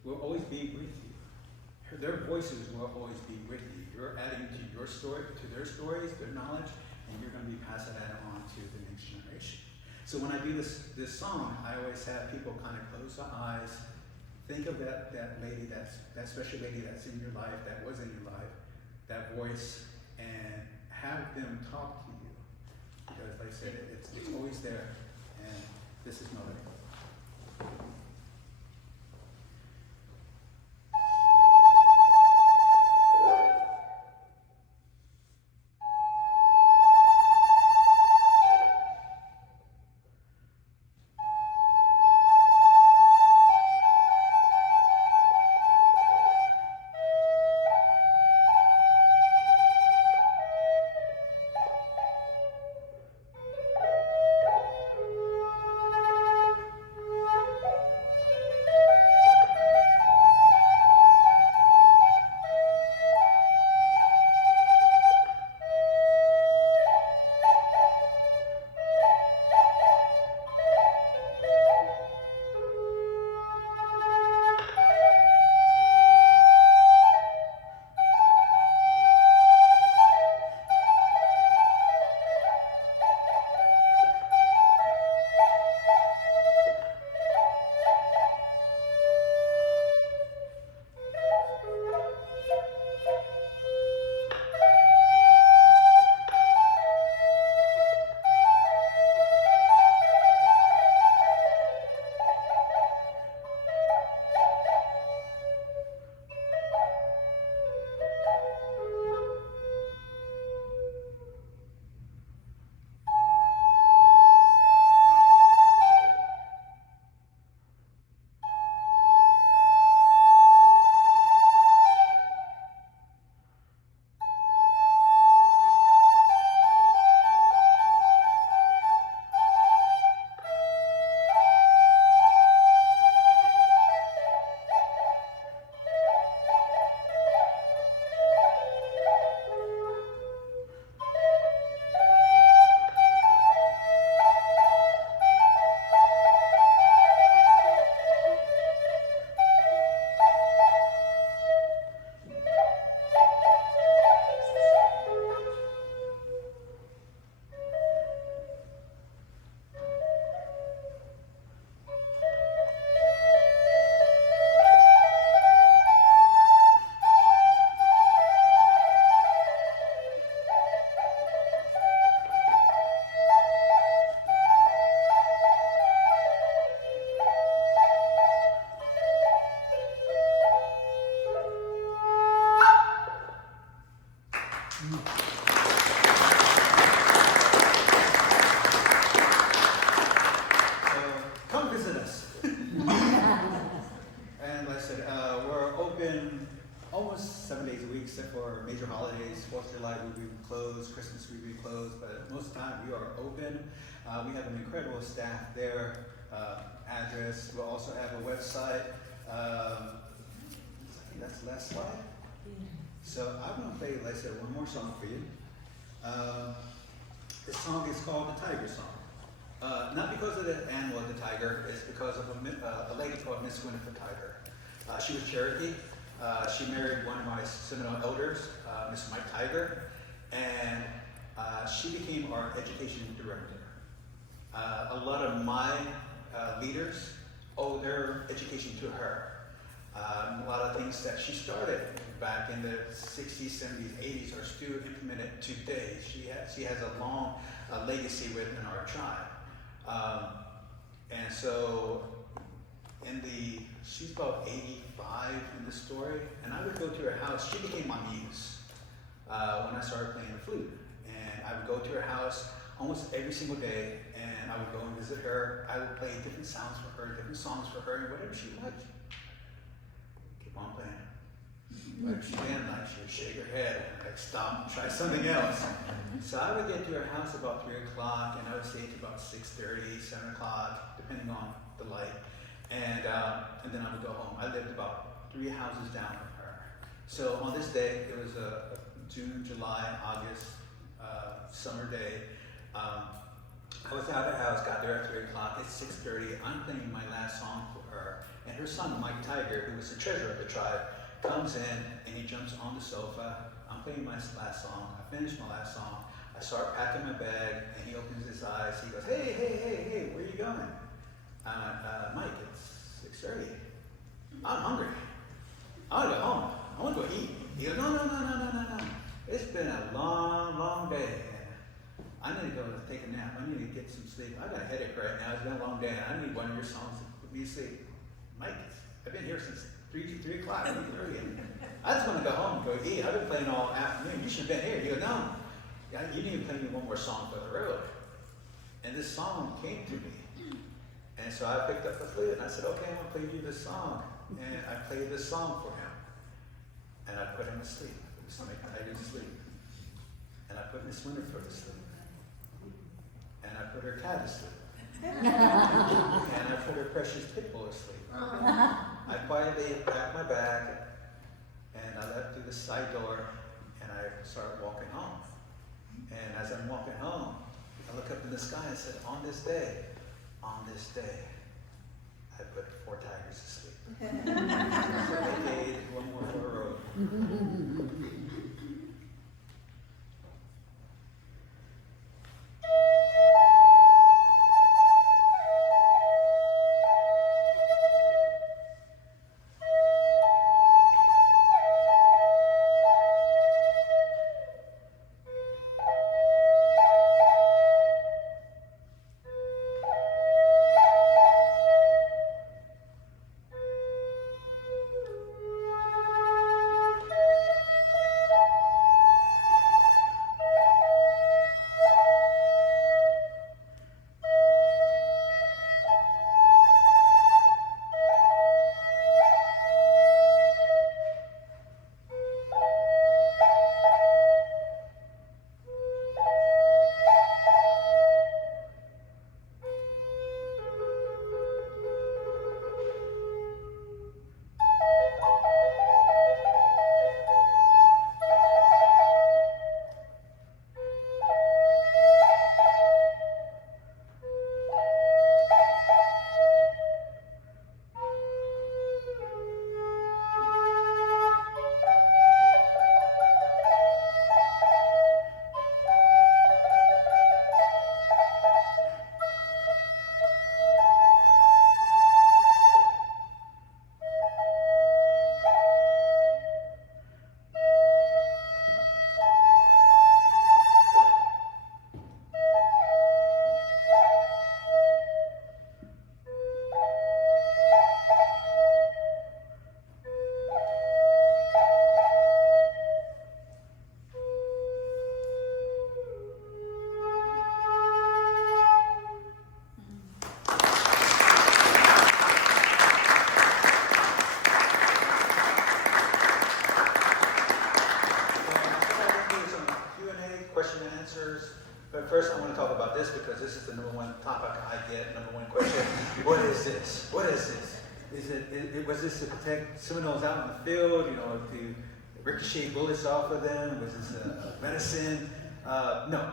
will always be with you. Their voices will always be with you. You're adding to your story, to their stories, their knowledge, and you're going to be passing that on to the next generation. So when I do this song, I always have people kind of close their eyes, think of that lady, that special lady that's in your life, that was in your life, that voice, and have them talk to you. Because like I said, it's always there, and this is Melody. open almost 7 days a week, except for major holidays. 4th of July we will be closed, Christmas we will be closed, but most of the time we are open. We have an incredible staff there. Address. We'll also have a website. I think that's the last slide. So I'm going to play, like I said, one more song for you. This song is called the Tiger Song. Not because of the animal, the tiger, it's because of a lady called Miss Winifred Tiger. She was Cherokee. She married one of my Seminole elders, Mr. Mike Tiger, and she became our education director. A lot of my leaders owe their education to her. A lot of things that she started back in the 60s, 70s, 80s are still implemented today. She has a long legacy within our tribe. And so she's about 85 in the story, and I would go to her house. She became my muse when I started playing the flute. And I would go to her house almost every single day, and I would go and visit her. I would play different sounds for her, different songs for her, and whatever she liked, keep on playing. Whatever she didn't like, she would shake her head and like stop and try something else. So I would get to her house about 3 o'clock, and I would stay to about 6:30, 7 o'clock, depending on the light. And then I would go home. I lived about 3 houses down from her. So on this day, it was a June, July, August, summer day. I was out of the house, got there at 3 o'clock. It's 6:30. I'm playing my last song for her. And her son, Mike Tiger, who was the treasurer of the tribe, comes in and he jumps on the sofa. I'm playing my last song. I finish my last song. I start packing my bag, and he opens his eyes. He goes, hey, where are you going? Mike, it's 6:30. I'm hungry. I want to go home. I want to go eat. He goes, no. It's been a long day. I need to go take a nap. I need to get some sleep. I got a headache right now. It's been a long day. I need one of your songs to put me to sleep. Mike, I've been here since 3 o'clock. I just want to go home and go eat. I've been playing all afternoon. You should have been here. He goes, no. You need to play me one more song for the road. And this song came to me. And so I picked up the flute and I said, okay, I'm going to play you this song. And I played this song for him. And I put him to sleep. I put Mike Tiger to sleep. And I put Miss Winifred to sleep. And I put her cat to sleep. And I put her precious pit bull to sleep. I quietly packed my bag and I left through the side door and I started walking home. And as I'm walking home, I look up in the sky and said, on this day, I put 4 tigers to sleep. AKA one more for the road. this because this is the number one topic I get, number one question. What is this? What is this? Was this to protect Seminoles out in the field, to ricochet bullets off of them? Was this a medicine? No.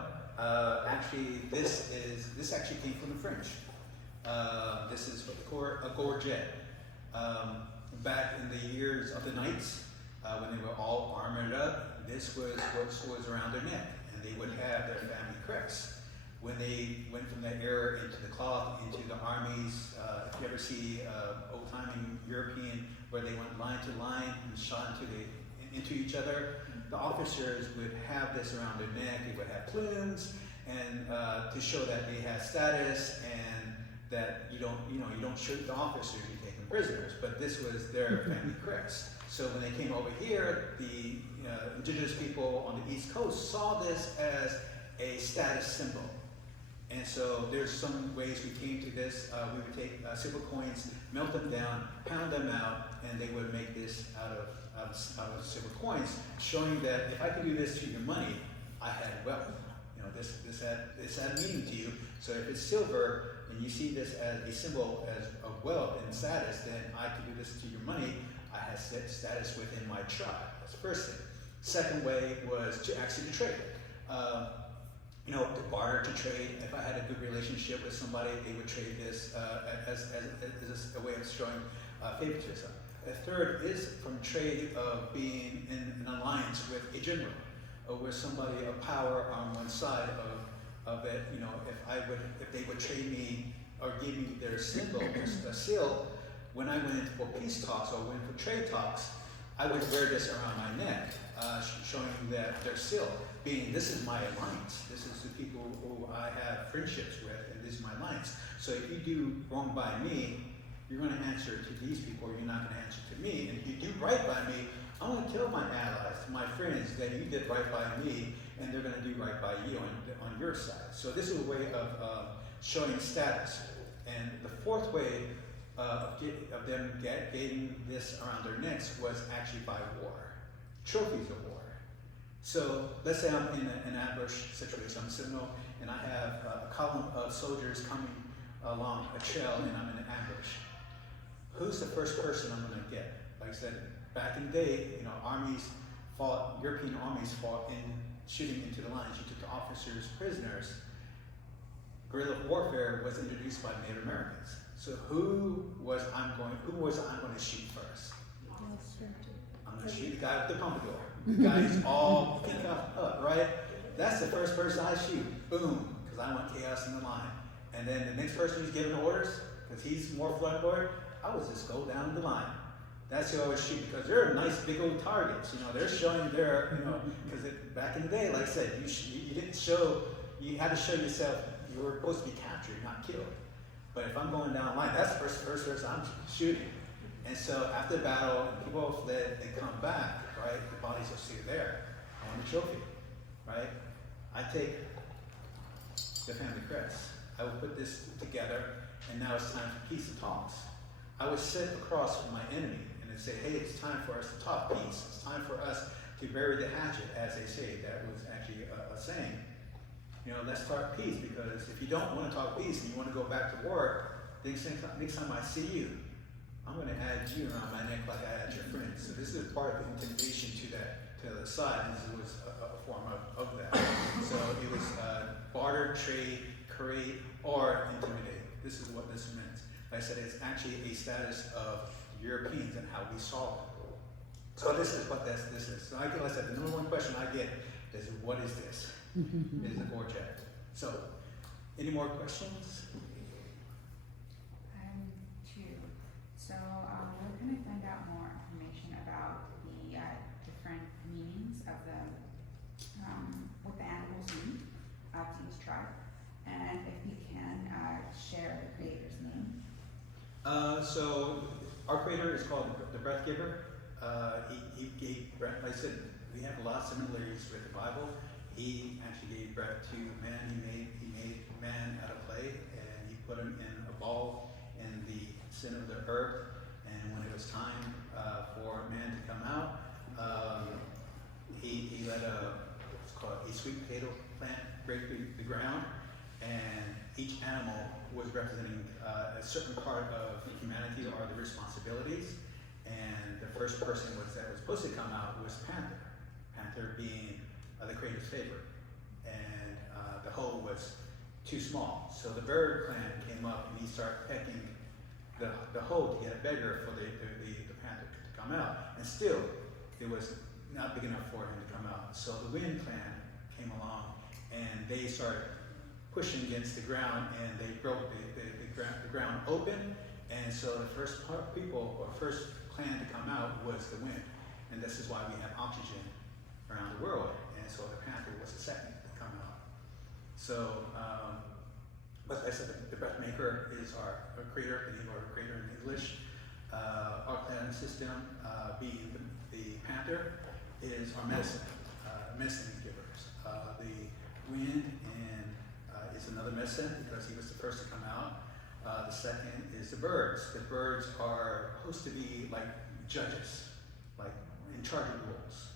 Actually, this actually came from the French. This is a gorget. Back in the years of the Knights, when they were all armored up, this was what was around their neck, and they would have their family crest. When they went from that era into the cloth, into the armies, if you ever see old-timing European, where they went line to line and shot into each other, the officers would have this around their neck. They would have plumes, and to show that they had status and that you don't shoot the officers, you take them prisoners. But this was their family crest. So when they came over here, the indigenous people on the East Coast saw this as a status symbol. And so there's some ways we came to this. We would take silver coins, melt them down, pound them out, and they would make this out of silver coins, showing that if I could do this to your money, I had wealth. This had meaning to you. So if it's silver and you see this as a symbol of wealth and status, then I could do this to your money. I had status within my tribe. That's the first thing. Second way was to actually trade. To barter, to trade. If I had a good relationship with somebody, they would trade this as a way of showing favoritism. The third is from trade of being in an alliance with a general, or with somebody of power on one side of it. If they would trade me or give me their symbol, a seal, when I went in for peace talks or went for trade talks, I would wear this around my neck, showing that their seal, being this is my alliance. This is the people who I have friendships with, and this is my alliance. So if you do wrong by me, you're going to answer to these people, you're not going to answer to me. And if you do right by me, I'm going to tell my allies, my friends, that you did right by me, and they're going to do right by you on your side. So this is a way of showing status. And the fourth way of them getting this around their necks was actually by war, trophies of war. So let's say I'm in an ambush situation. I'm Seminole, and I have a column of soldiers coming along a trail, and I'm in an ambush. Who's the first person I'm going to get? Like I said, back in the day, European armies fought in shooting into the lines. You took the officers prisoners. Guerrilla warfare was introduced by Native Americans. So who was I going to shoot first? I'm going to shoot the guy with the pompadour. The guy who's all cuffed up, right? That's the first person I shoot. Boom, because I want chaos in the line. And then the next person who's giving orders, because he's more flamboyant, I would just go down the line. That's who I would shoot, because they're nice big old targets. They're showing their, because back in the day, like I said, you didn't show, you had to show yourself you were supposed to be captured, not killed. But if I'm going down the line, that's the first person I'm shooting. And so after the battle, people have fled, they come back, right? The bodies are still there. I want a trophy, right? I take the family crest. I will put this together, and now it's time for peace and talks. I would sit across from my enemy and then say, hey, it's time for us to talk peace. It's time for us to bury the hatchet, as they say. That was actually a saying. Let's talk peace, because if you don't want to talk peace and you want to go back to war, then next time I see you, I'm going to add you around my neck like I had your friends. So this is part of the intimidation to the side, and this was a form of that. So it was barter, trade, create, or intimidate. This is what this meant. Like I said, it's actually a status of Europeans and how we saw it. So this is what this is. So like I said, the number one question I get is, what is this? It is a gorget. So, any more questions? Two. So we're going to find out more information about the different meanings of what the animals mean to each tribe, and if you can share the creator's name. So our creator is called the Breath Giver. He gave breath. Like I said, we have a lot of similarities with the Bible. He actually gave breath to man. He made man out of clay, and he put him in a ball in the center of the earth. And when it was time for man to come out, he let a sweet potato plant break the ground, and each animal was representing a certain part of humanity or the responsibilities. And the first person that was supposed to come out was Panther. Panther being the creator's favorite, and the hole was too small. So the bird clan came up and he started pecking the hole to get it bigger for the panther to come out. And still, it was not big enough for him to come out. So the wind clan came along and they started pushing against the ground, and they broke the ground open. And so the first first clan to come out was the wind. And this is why we have oxygen around the world. And so the panther was the second to come out. So, but I said the breath maker is our creator, the name of our creator in English. Our clan system, being the panther, is our medicine givers. The wind is another medicine because he was the first to come out. The second is the birds. The birds are supposed to be like judges, like in charge of rules.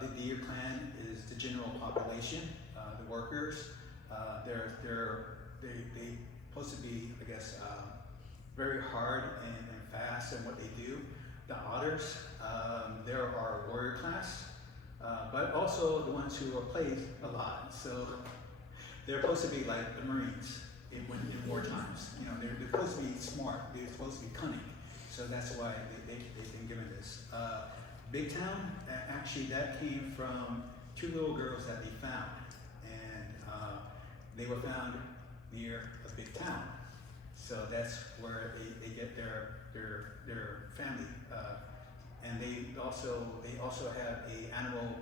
The deer clan is the general population, the workers. They supposed to be, I guess, very hard and fast in what they do. The otters, there are warrior class, but also the ones who are played a lot. So they're supposed to be like the Marines in war times. You know, they're supposed to be smart. They're supposed to be cunning. So that's why they've been given this. Big Town, actually that came from two little girls that they found. And they were found near a big town. So that's where they get their family. And they also have a animal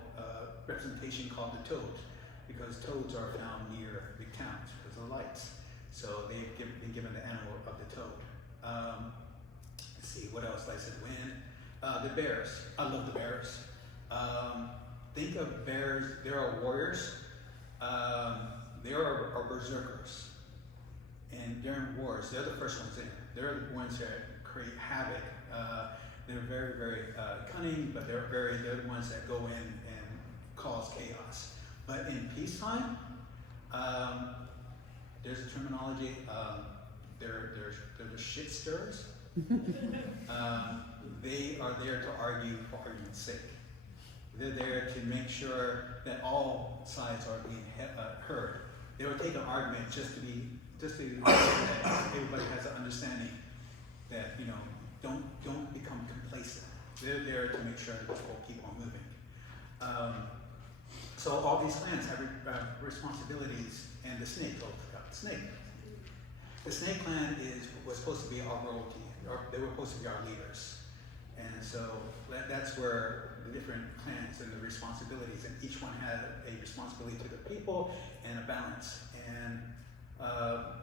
representation called the toad, because toads are found near big towns because of the lights. So they've been given the animal of the toad. Let's see, what else? Like I said, wind. The bears. I love the bears. Think of bears, they are warriors. They are berserkers. And during wars, they're the first ones in. They're the ones that create havoc. They're very, very cunning, but they're the ones that go in and cause chaos. But in peacetime, there's a terminology. They're the shit stirrers. They are there to argue for argument's sake. They're there to make sure that all sides are being heard. They will take an argument just to that everybody has an understanding that, you know, don't become complacent. They're there to make sure that people keep on moving. So all these clans have responsibilities, and the snake. The snake clan was supposed to be our royalty. They were supposed to be our leaders. And so that's where the different clans and the responsibilities, and each one had a responsibility to the people and a balance. And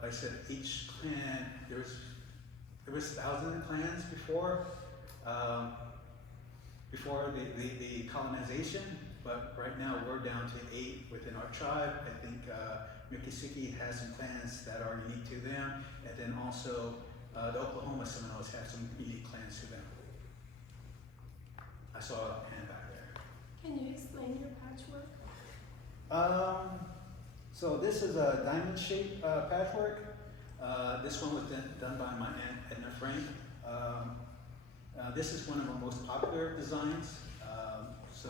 like I said, each clan, there was thousands of clans before the colonization, but right now we're down to 8 within our tribe. I think Miccosukee has some clans that are unique to them, and then also the Oklahoma Seminoles have some unique clans to them. I saw a hand back there. Can you explain your patchwork? So this is a diamond-shaped patchwork. This one was done by my aunt Edna Frank. This is one of our most popular designs. So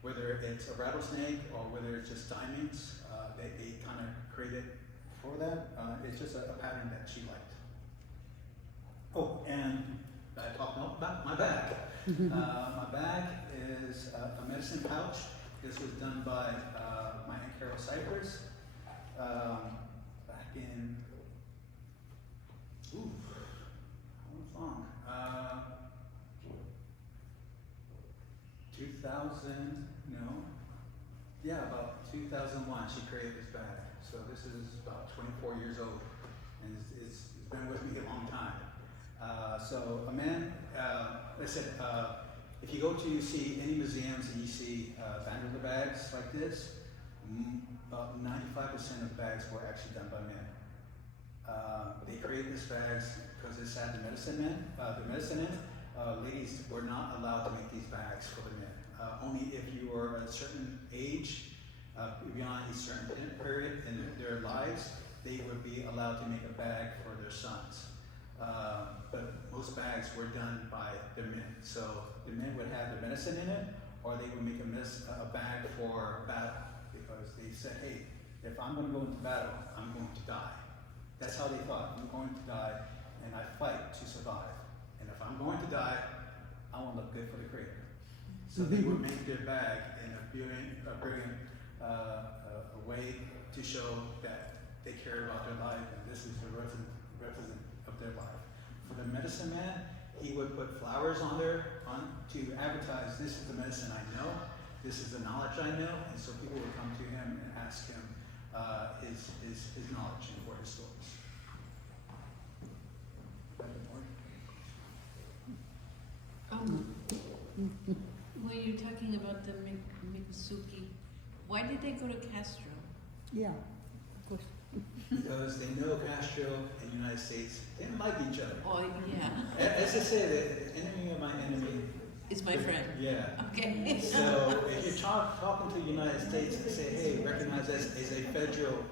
whether it's a rattlesnake or whether it's just diamonds, they kind of created for that. It's just a pattern that she liked. Oh, and I talked about my bag. My bag is a medicine pouch. This was done by my Aunt Carol Cypress back in, how long? 2000, about 2001 she created this bag. So this is about 24 years old, and it's been with me a long time. So a man, like I said, if you go to see any museums and you see Vanderbilt bags like this, about 95% of bags were actually done by men. They created these bags because this had the medicine in. Ladies were not allowed to make these bags for the men. Only if you were a certain age, beyond a certain period in their lives, they would be allowed to make a bag for their sons. But most bags were done by the men. So the men would have the medicine in it, or they would make a bag for battle, because they said, hey, if I'm going to go into battle, I'm going to die. That's how they thought. I'm going to die, and I fight to survive. And if I'm going to die, I want to look good for the Creator. So they would make their bag in a brilliant way to show that they care about their life, and this is the represent of their life. For the medicine man, he would put flowers on to advertise, this is the medicine I know, this is the knowledge I know, and so people would come to him and ask him his knowledge and for his stories. When you're talking about the Miccosukee, why did they go to Castro? Yeah, of course. Because they know Castro and the United States didn't like each other. Oh, yeah, As I say, the enemy of my enemy it's my friend. Yeah. Okay. So if you're talking to the United States and say, hey, recognize us as a federal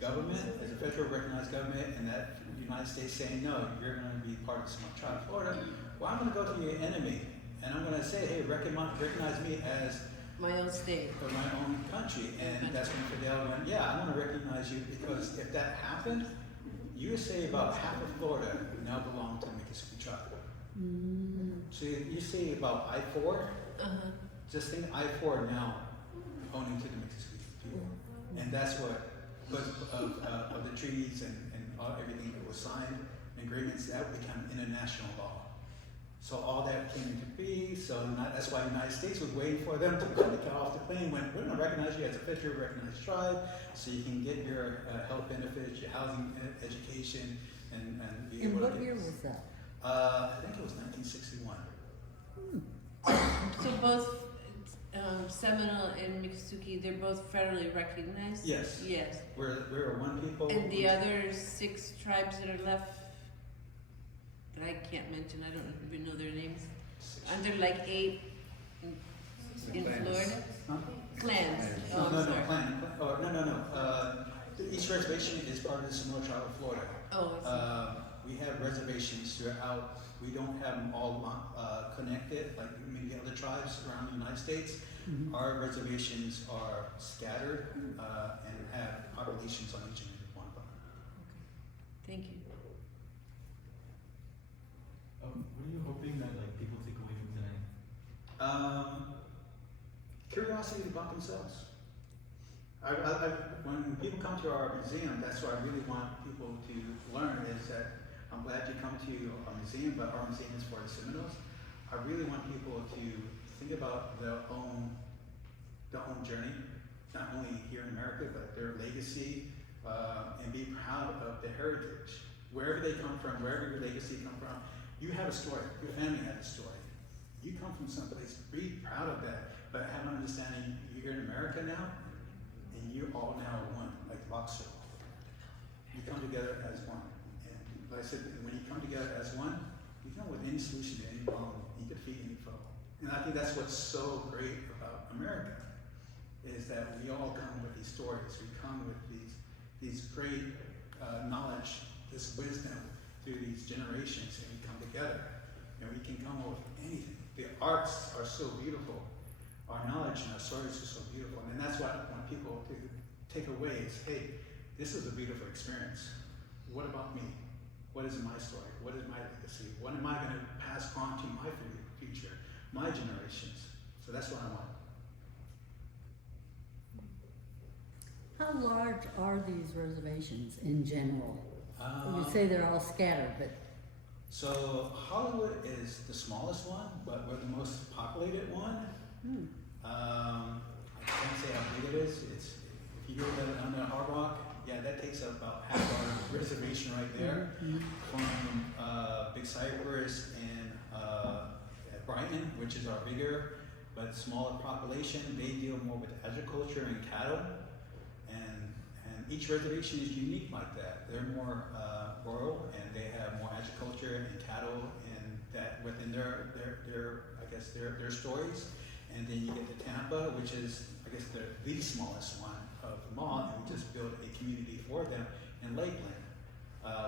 government, as a federal recognized government, and that the United States saying, no, you're going to be part of the small tribe of Florida, well, I'm going to go to your enemy, and I'm going to say, hey, recognize me as My own state. of my own country. And that's when Fidel went, yeah, I want to recognize you, because if that happened, you would say about half of Florida now belong to the Miccosukee tribe. So you say about I-4, Uh-huh. just think I-4 now owning to the Miccosukee people. And that's what, because of the treaties and everything that was signed, agreements, that would become international law. So all that came into being, so that's why the United States was waiting for them to get off the plane, when we're going to recognize you as a federally recognized tribe, so you can get your health benefits, your housing, education, and be And able what to year was that? I think it was 1961. So both Seminole and Miccosukee, they're both federally recognized? Yes. Yes. We're a one people. And the other 6 tribes that are left, that I can't mention, I don't even know their names. Aren't there like 8 in Florida? Huh? Clans. No, Oh, no, I'm sorry. no. Each reservation is part of the Seminole tribe of Florida. Oh, I see. We have reservations throughout. We don't have them all connected like many other tribes around the United States. Our reservations are scattered and have populations on each and every one of them. Thank you. What are you hoping that like people take away from tonight? Curiosity about themselves. When people come to our museum, that's what I really want people to learn, is that I'm glad you come to a museum, but our museum is for the Seminoles. I really want people to think about their own journey, not only here in America, but their legacy, and be proud of the heritage. Wherever they come from, wherever your legacy come from, you have a story. Your family has a story. You come from someplace, be proud of that, but have an understanding you're in America now, and you all now are one, like the box circle. You come together as one. And like I said, when you come together as one, you come with any solution to any problem, you defeat any foe. And I think that's what's so great about America, is that we all come with these stories. We come with these great knowledge, this wisdom through these generations, and we come together, and we can come up with anything. The arts are so beautiful. Our knowledge and our stories are so beautiful. And that's what I want people to take away is, hey, this is a beautiful experience. What about me? What is my story? What is my legacy? What am I going to pass on to my future, my generations? So that's what I want. How large are these reservations in general? You Um, say they're all scattered, but So Hollywood is the smallest one, but we're the most populated one. I can't say how big it is. It's, if you go to Hard Rock, yeah, that takes up about half our reservation right there. From Big Cypress and at Brighton, which is our bigger but smaller population, they deal more with agriculture and cattle. And each reservation is unique like that. They're more rural, and they have more agriculture and cattle, and that within their I guess their stories. And then you get to Tampa, which is, I guess, the smallest one of them all, and we just built a community for them in Lakeland,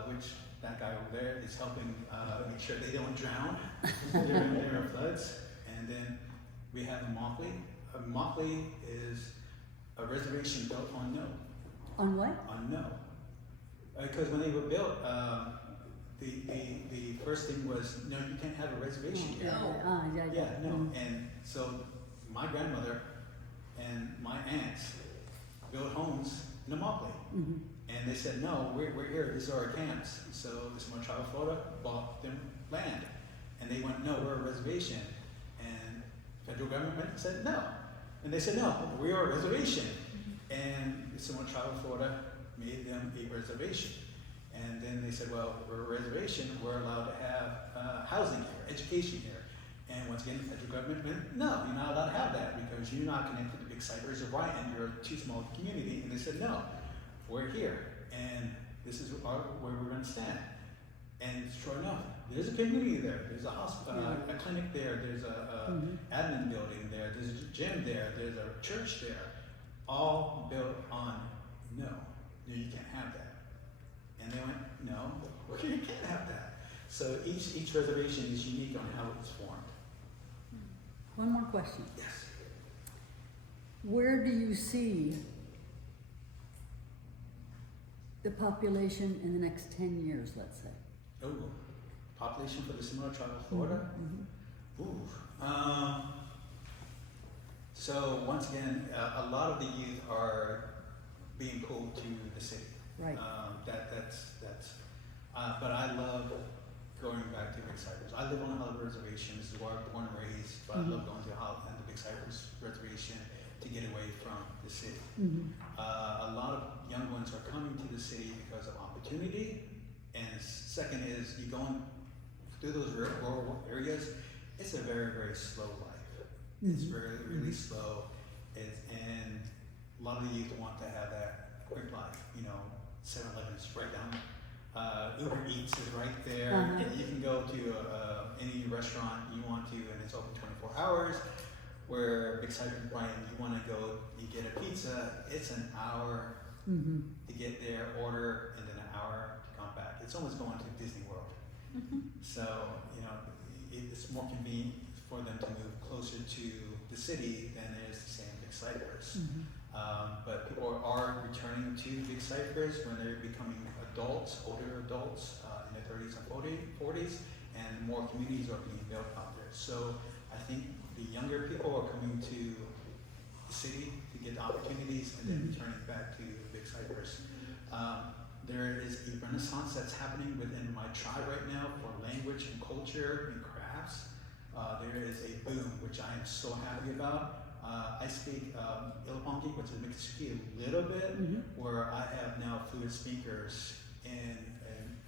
which that guy over there is helping make sure they don't drown during floods. And then we have Immokalee. Immokalee is a reservation built on no. On what? On no. Because when they were built, the first thing was, no, you can't have a reservation here. Yeah, no. And so my grandmother and my aunts built homes in Immokalee. Mm-hmm. And they said, no, we're here, these are our camps. So the Seminole Tribe of Florida bought them land. And they went, no, we're a reservation. And federal government said, no. And they said, no, we are a reservation. And the Seminole Tribe of Florida made them a reservation. And then they said, well, we're a reservation, we're allowed to have housing here, education here. And once again, the federal government went, no, you're not allowed to have that because you're not connected to Big Cypress or Brighton, you're too small a community. And they said, no, we're here, and this is where we're going to stand. And sure enough, there's a community there. There's a hospital, a clinic there. There's a admin building there. There's a gym there. There's a church there. All built on no, you can't have that. And they went, no, you can't have that. So each reservation is unique on how it was formed. One more question. Yes. Where do you see the population in the next 10 years, let's say? Oh, population for the Seminole Tribe of Florida? Mm-hmm. Ooh. So once again, a lot of the youth are being pulled to the city. Right. But I love going back to Big Cypress. I live on a Hollywood reservation. This is where I was born and raised. But I love going to the Big Cypress reservation to get away from the city. Mm-hmm. A lot of young ones are coming to the city because of opportunity. And second is you going through those rural areas, it's a very, very slow life. It's really slow. And a lot of the youth want to have that quick life. 7-Eleven's right down. Uber Eats is right there. And you can go to any restaurant you want to, and it's open 24 hours. Where Big Cypress, Brighton, you want to go, you get a pizza, it's an hour to get there, order, and then an hour to come back. It's almost going to Disney World. So, it's more convenient for them to move closer to the city than it is to stay in Big Cypress. But people are returning to Big Cypress when they're becoming adults, older adults, in their 30s and 40s, and more communities are being built out there. So I think the younger people are coming to the city to get opportunities and then returning back to Big Cypress. There is a renaissance that's happening within my tribe right now for language and culture and crafts. There is a boom, which I am so happy about. I speak Ilaponki, which is Miccosukee a little bit, where I have now fluent speakers in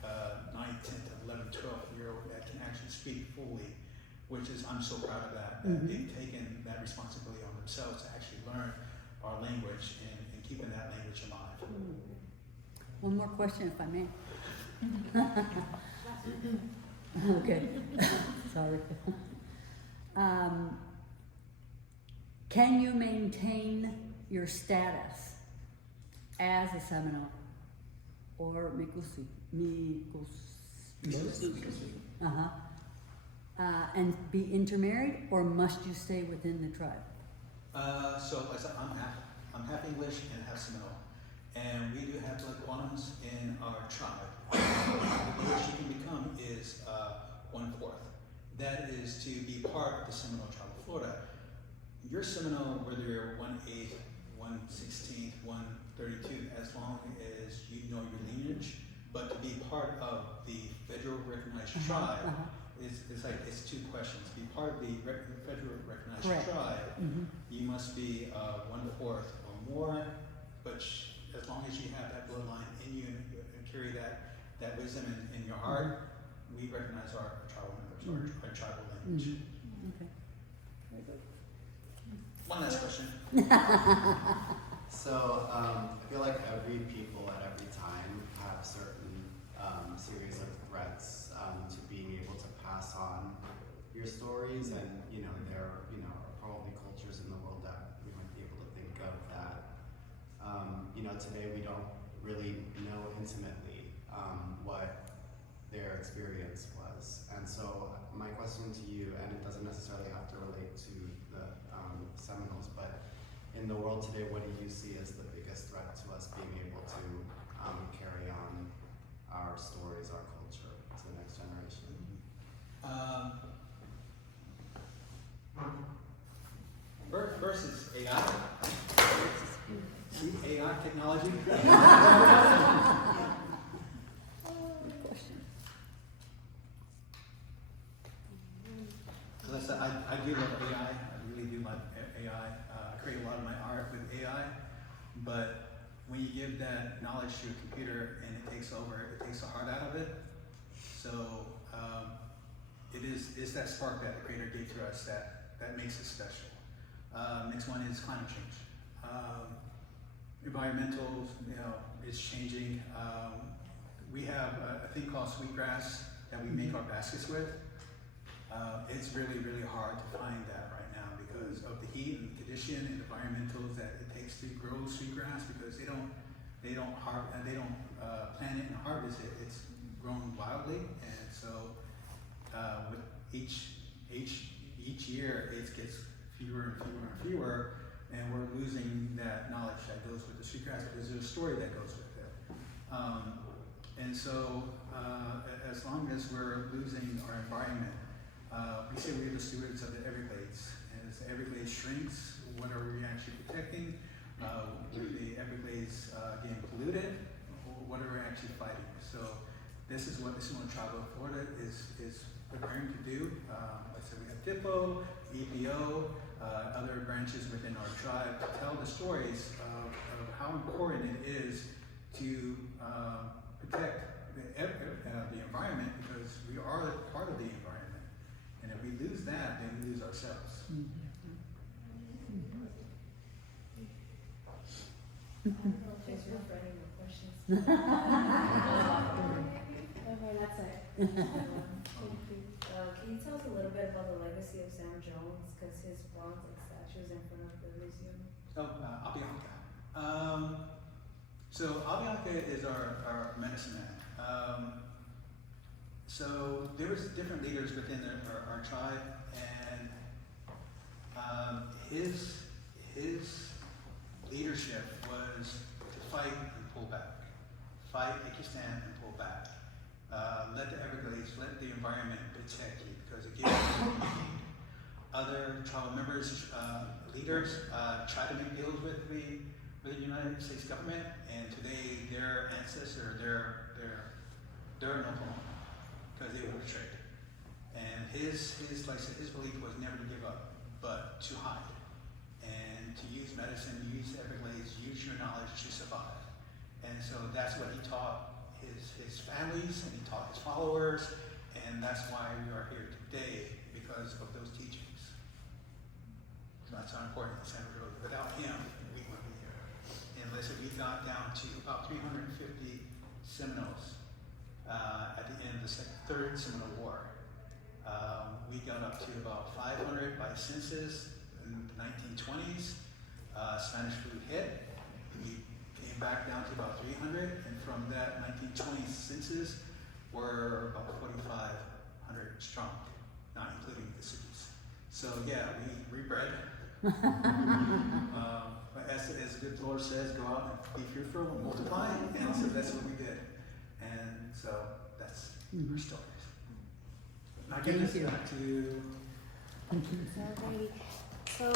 9th, 10th, 11th, 12th year old that can actually speak fully, which is, I'm so proud of that. They've taken that responsibility on themselves to actually learn our language and keeping that language alive. One more question, if I may. Okay. Sorry. Can you maintain your status as a Seminole or Miccosukee? And be intermarried, or must you stay within the tribe? So like I said, I'm half English and half Seminole. And we do have quantums in our tribe. The lowest you can become is 1/4. That is to be part of the Seminole Tribe of Florida. You're Seminole whether you're 1/8, 1/16, 1/32, as long as you know your lineage. But to be part of the federal recognized tribe it's two questions. To be part of the federal recognized tribe, you must be 1/4 or more. But as long as you have that bloodline in you and carry that wisdom in your heart, we recognize our tribal members, our tribal language. Okay. Very good. One last question. So I feel like every people at every time have certain series of threats to being able to pass on your stories, and they're probably today we don't really know intimately what their experience was. And so my question to you, and it doesn't necessarily have to relate to the Seminoles, but in the world today, what do you see as the biggest threat to us being able to carry on our stories, our culture to the next generation? First is AI. See, AI technology. Good question. As I said, I do love AI. I really do like AI. I create a lot of my art with AI. But when you give that knowledge to a computer and it takes over, it takes the heart out of it. So it's that spark that the creator gave to us that makes it special. Next one is climate change. Environmental, is changing. We have a thing called sweetgrass that we make our baskets with. It's really, really hard to find that right now because of the heat and the condition and the environmentals that it takes to grow sweetgrass, because they don't plant it and harvest it. It's grown wildly, and so with each year it gets fewer and fewer and fewer, and we're losing that knowledge that goes with the sweetgrass because there's a story that goes with it. And so as long as we're losing our environment, we say we're the stewards of the Everglades, and as the Everglades shrinks, what are we actually protecting? With the Everglades getting polluted, what are we actually fighting? So this is what the Seminole Tribe of Florida is preparing to do. Like I said, we have DIPO, EPO, other branches within our tribe to tell the stories of how important it is to protect the environment, because we are part of the environment. And if we lose that, then we lose ourselves. Thanks for any more questions. Okay, that's it. Thank you. Can you tell us a little bit about the legacy of Sam Jones? Because his bronze statue is in front of the museum. Abianca. So Abianca is our medicine man. So there was different leaders within our tribe, and his leadership was to fight and pull back. Fight, make you stand, and pull back. Let the Everglades, let the environment protect you, because it gives you what you need. Other tribal members, leaders, try to make deals with the United States government, and today their ancestors, they're in Oklahoma because they were betrayed. And his belief was never to give up, but to hide, and to use medicine, use Everglades, use your knowledge to survive. And so that's what he taught his families, and he taught his followers, and that's why we are here today, because of those teachings. So that's how important San Pedro is. Without him, we wouldn't be here. And listen, we got down to about 350 Seminoles at the end of the Third Seminole War. We got up to about 500 by census in the 1920s. Spanish flu hit. We came back down to about 300, and from that 1920 census, we're about 4,500 strong, not including the cities. So yeah, we rebred. But as the good Lord says, go out and be fruitful and multiply, and so that's what we did. And so that's our stories. Now give this back to. Alrighty. So.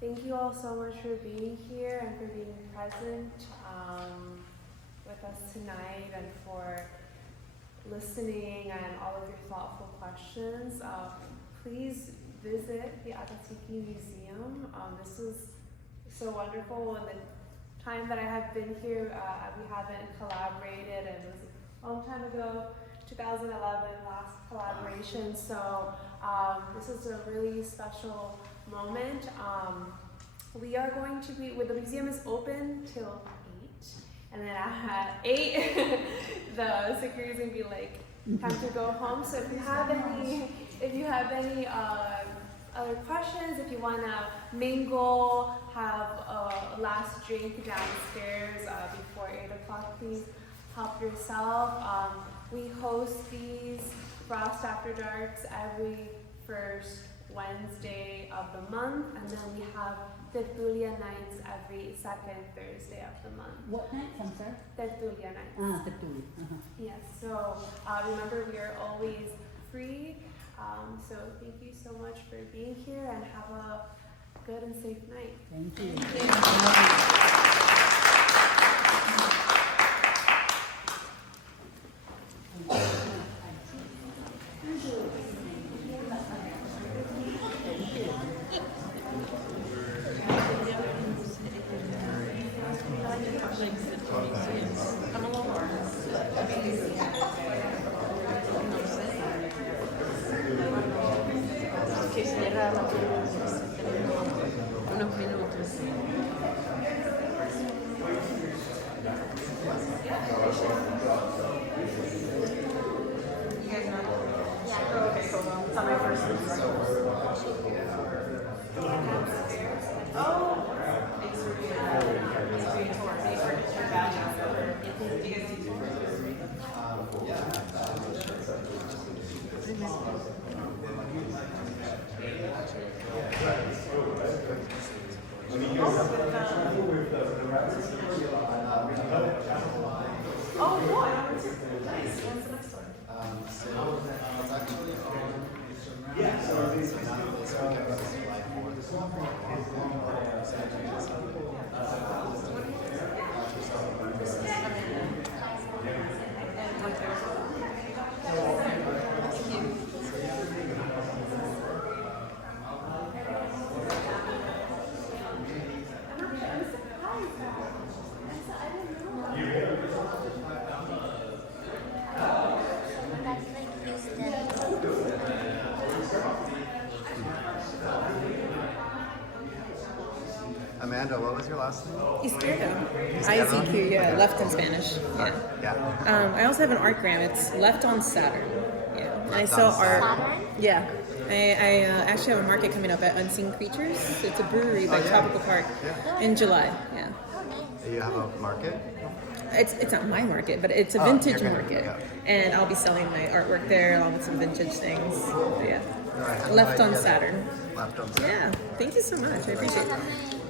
Thank you all so much for being here and for being present with us tonight, and for listening and all of your thoughtful questions. Please visit the Akatiki Museum. This was so wonderful. In the time that I have been here, we haven't collaborated, and it was a long time ago, 2011, last collaboration. So this is a really special moment. We are going to be, the museum is open till 8. And then at 8, the security's gonna be like, time to go home. So if you have any other questions, if you wanna mingle, have a last drink downstairs before 8 o'clock, please help yourself. We host these Frost After Darks every first Wednesday of the month, and then we have Tertulia nights every second Thursday of the month. What night? I'm sorry. Tertulia nights. Ah, the two. Yes, so remember we are always free. So thank you so much for being here and have a good and safe night. Thank you. Que cierra unos minutos. Amanda, what was your last name? Izquierdo. IZQ, yeah, left in Spanish. Yeah. Yeah. I also have an art gram. It's left on Saturn. Yeah. And I Left sell on art. Saturn? Yeah. I actually have a market coming up at Unseen Creatures. It's a brewery by yeah. Tropical Park in July. Yeah. You have a market? It's not my market, but it's a Oh, vintage you're gonna- market. yeah. And I'll be selling my artwork there along with some vintage things. But yeah. No, I had no Left on idea that- Saturn. Left on Saturn. Yeah. Thank you so much. I appreciate it.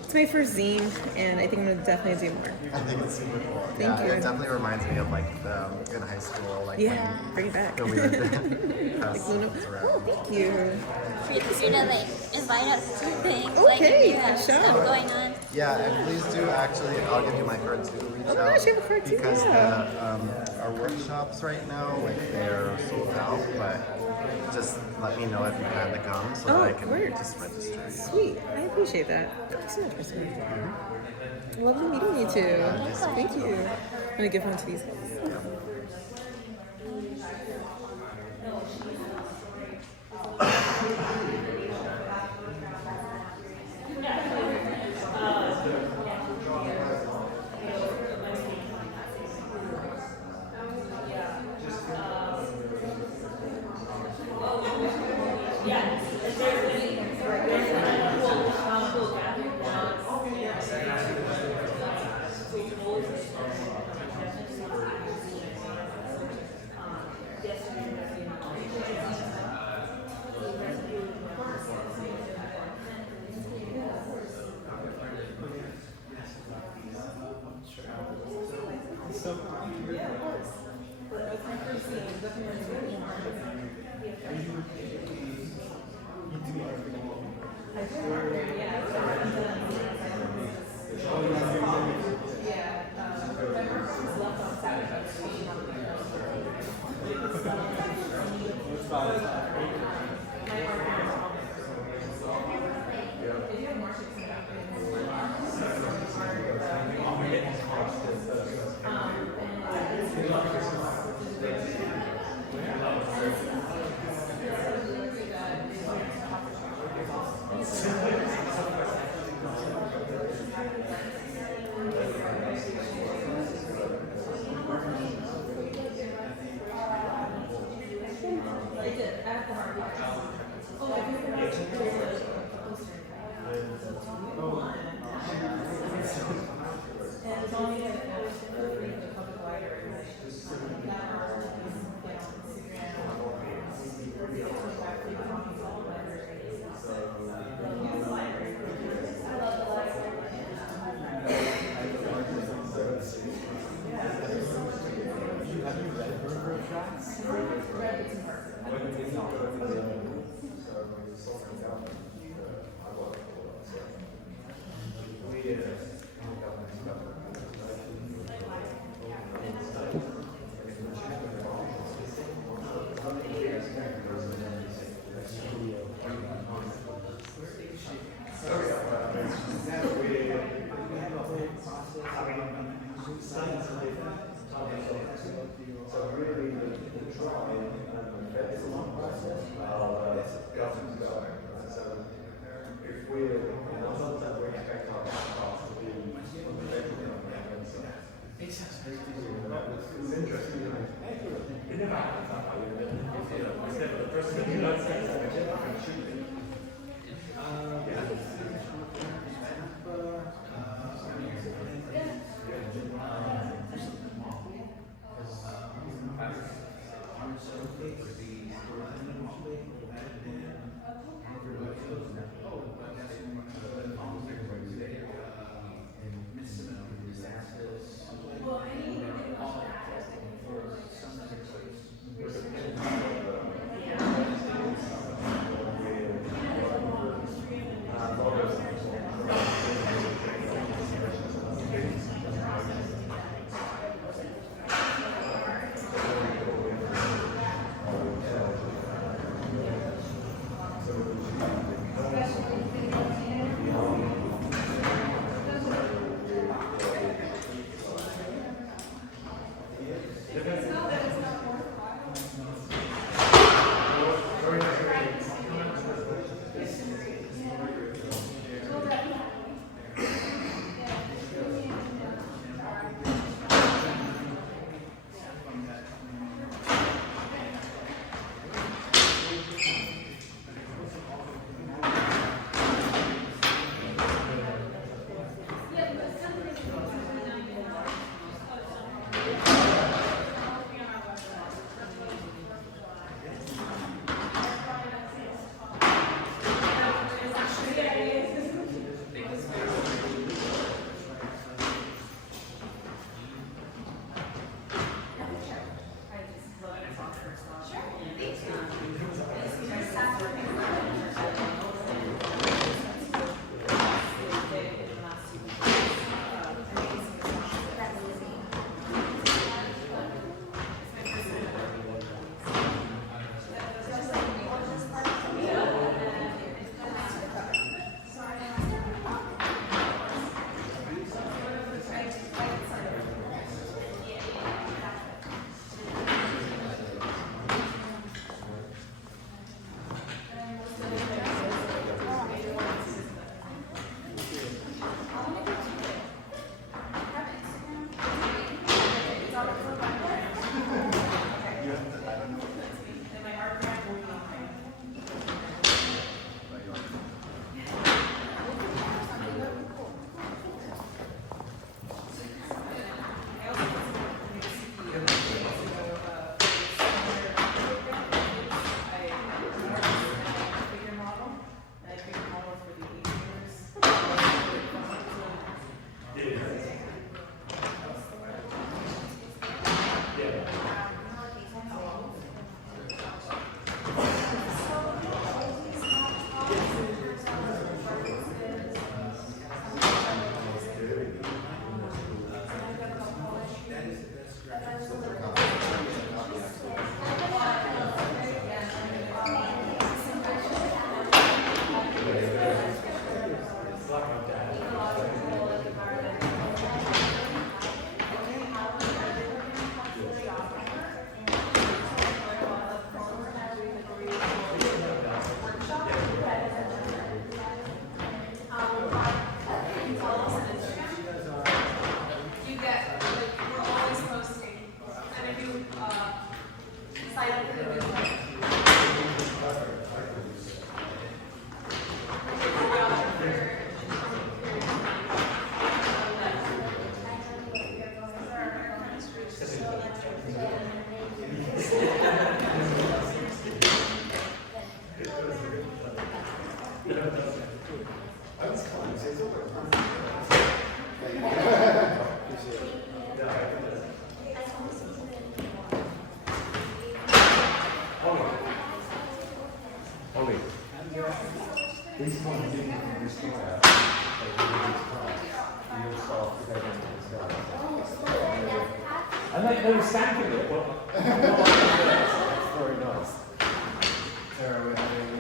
It's my first zine, and I think I'm gonna definitely do more. I think it's super cool. Thank yeah, you. It definitely reminds me of like in high school, like Yeah, bring it back. when the weird Like Luna. was Oh, around. thank you. For you to like invite us to things, like Okay, if you have for stuff sure. going on. Yeah, and please do actually. I'll give you my card too. Reach Oh my out gosh, you have a card too, because yeah. our workshops right now, like they're sold out. But just let me know if you plan to come so that I can word. just register you. Sweet. I appreciate that. Thank you so much, Kristen. Lovely meeting you too. Thank you. I'm gonna give one to these guys. I like no stank of it, but very nice. Sarah, we're having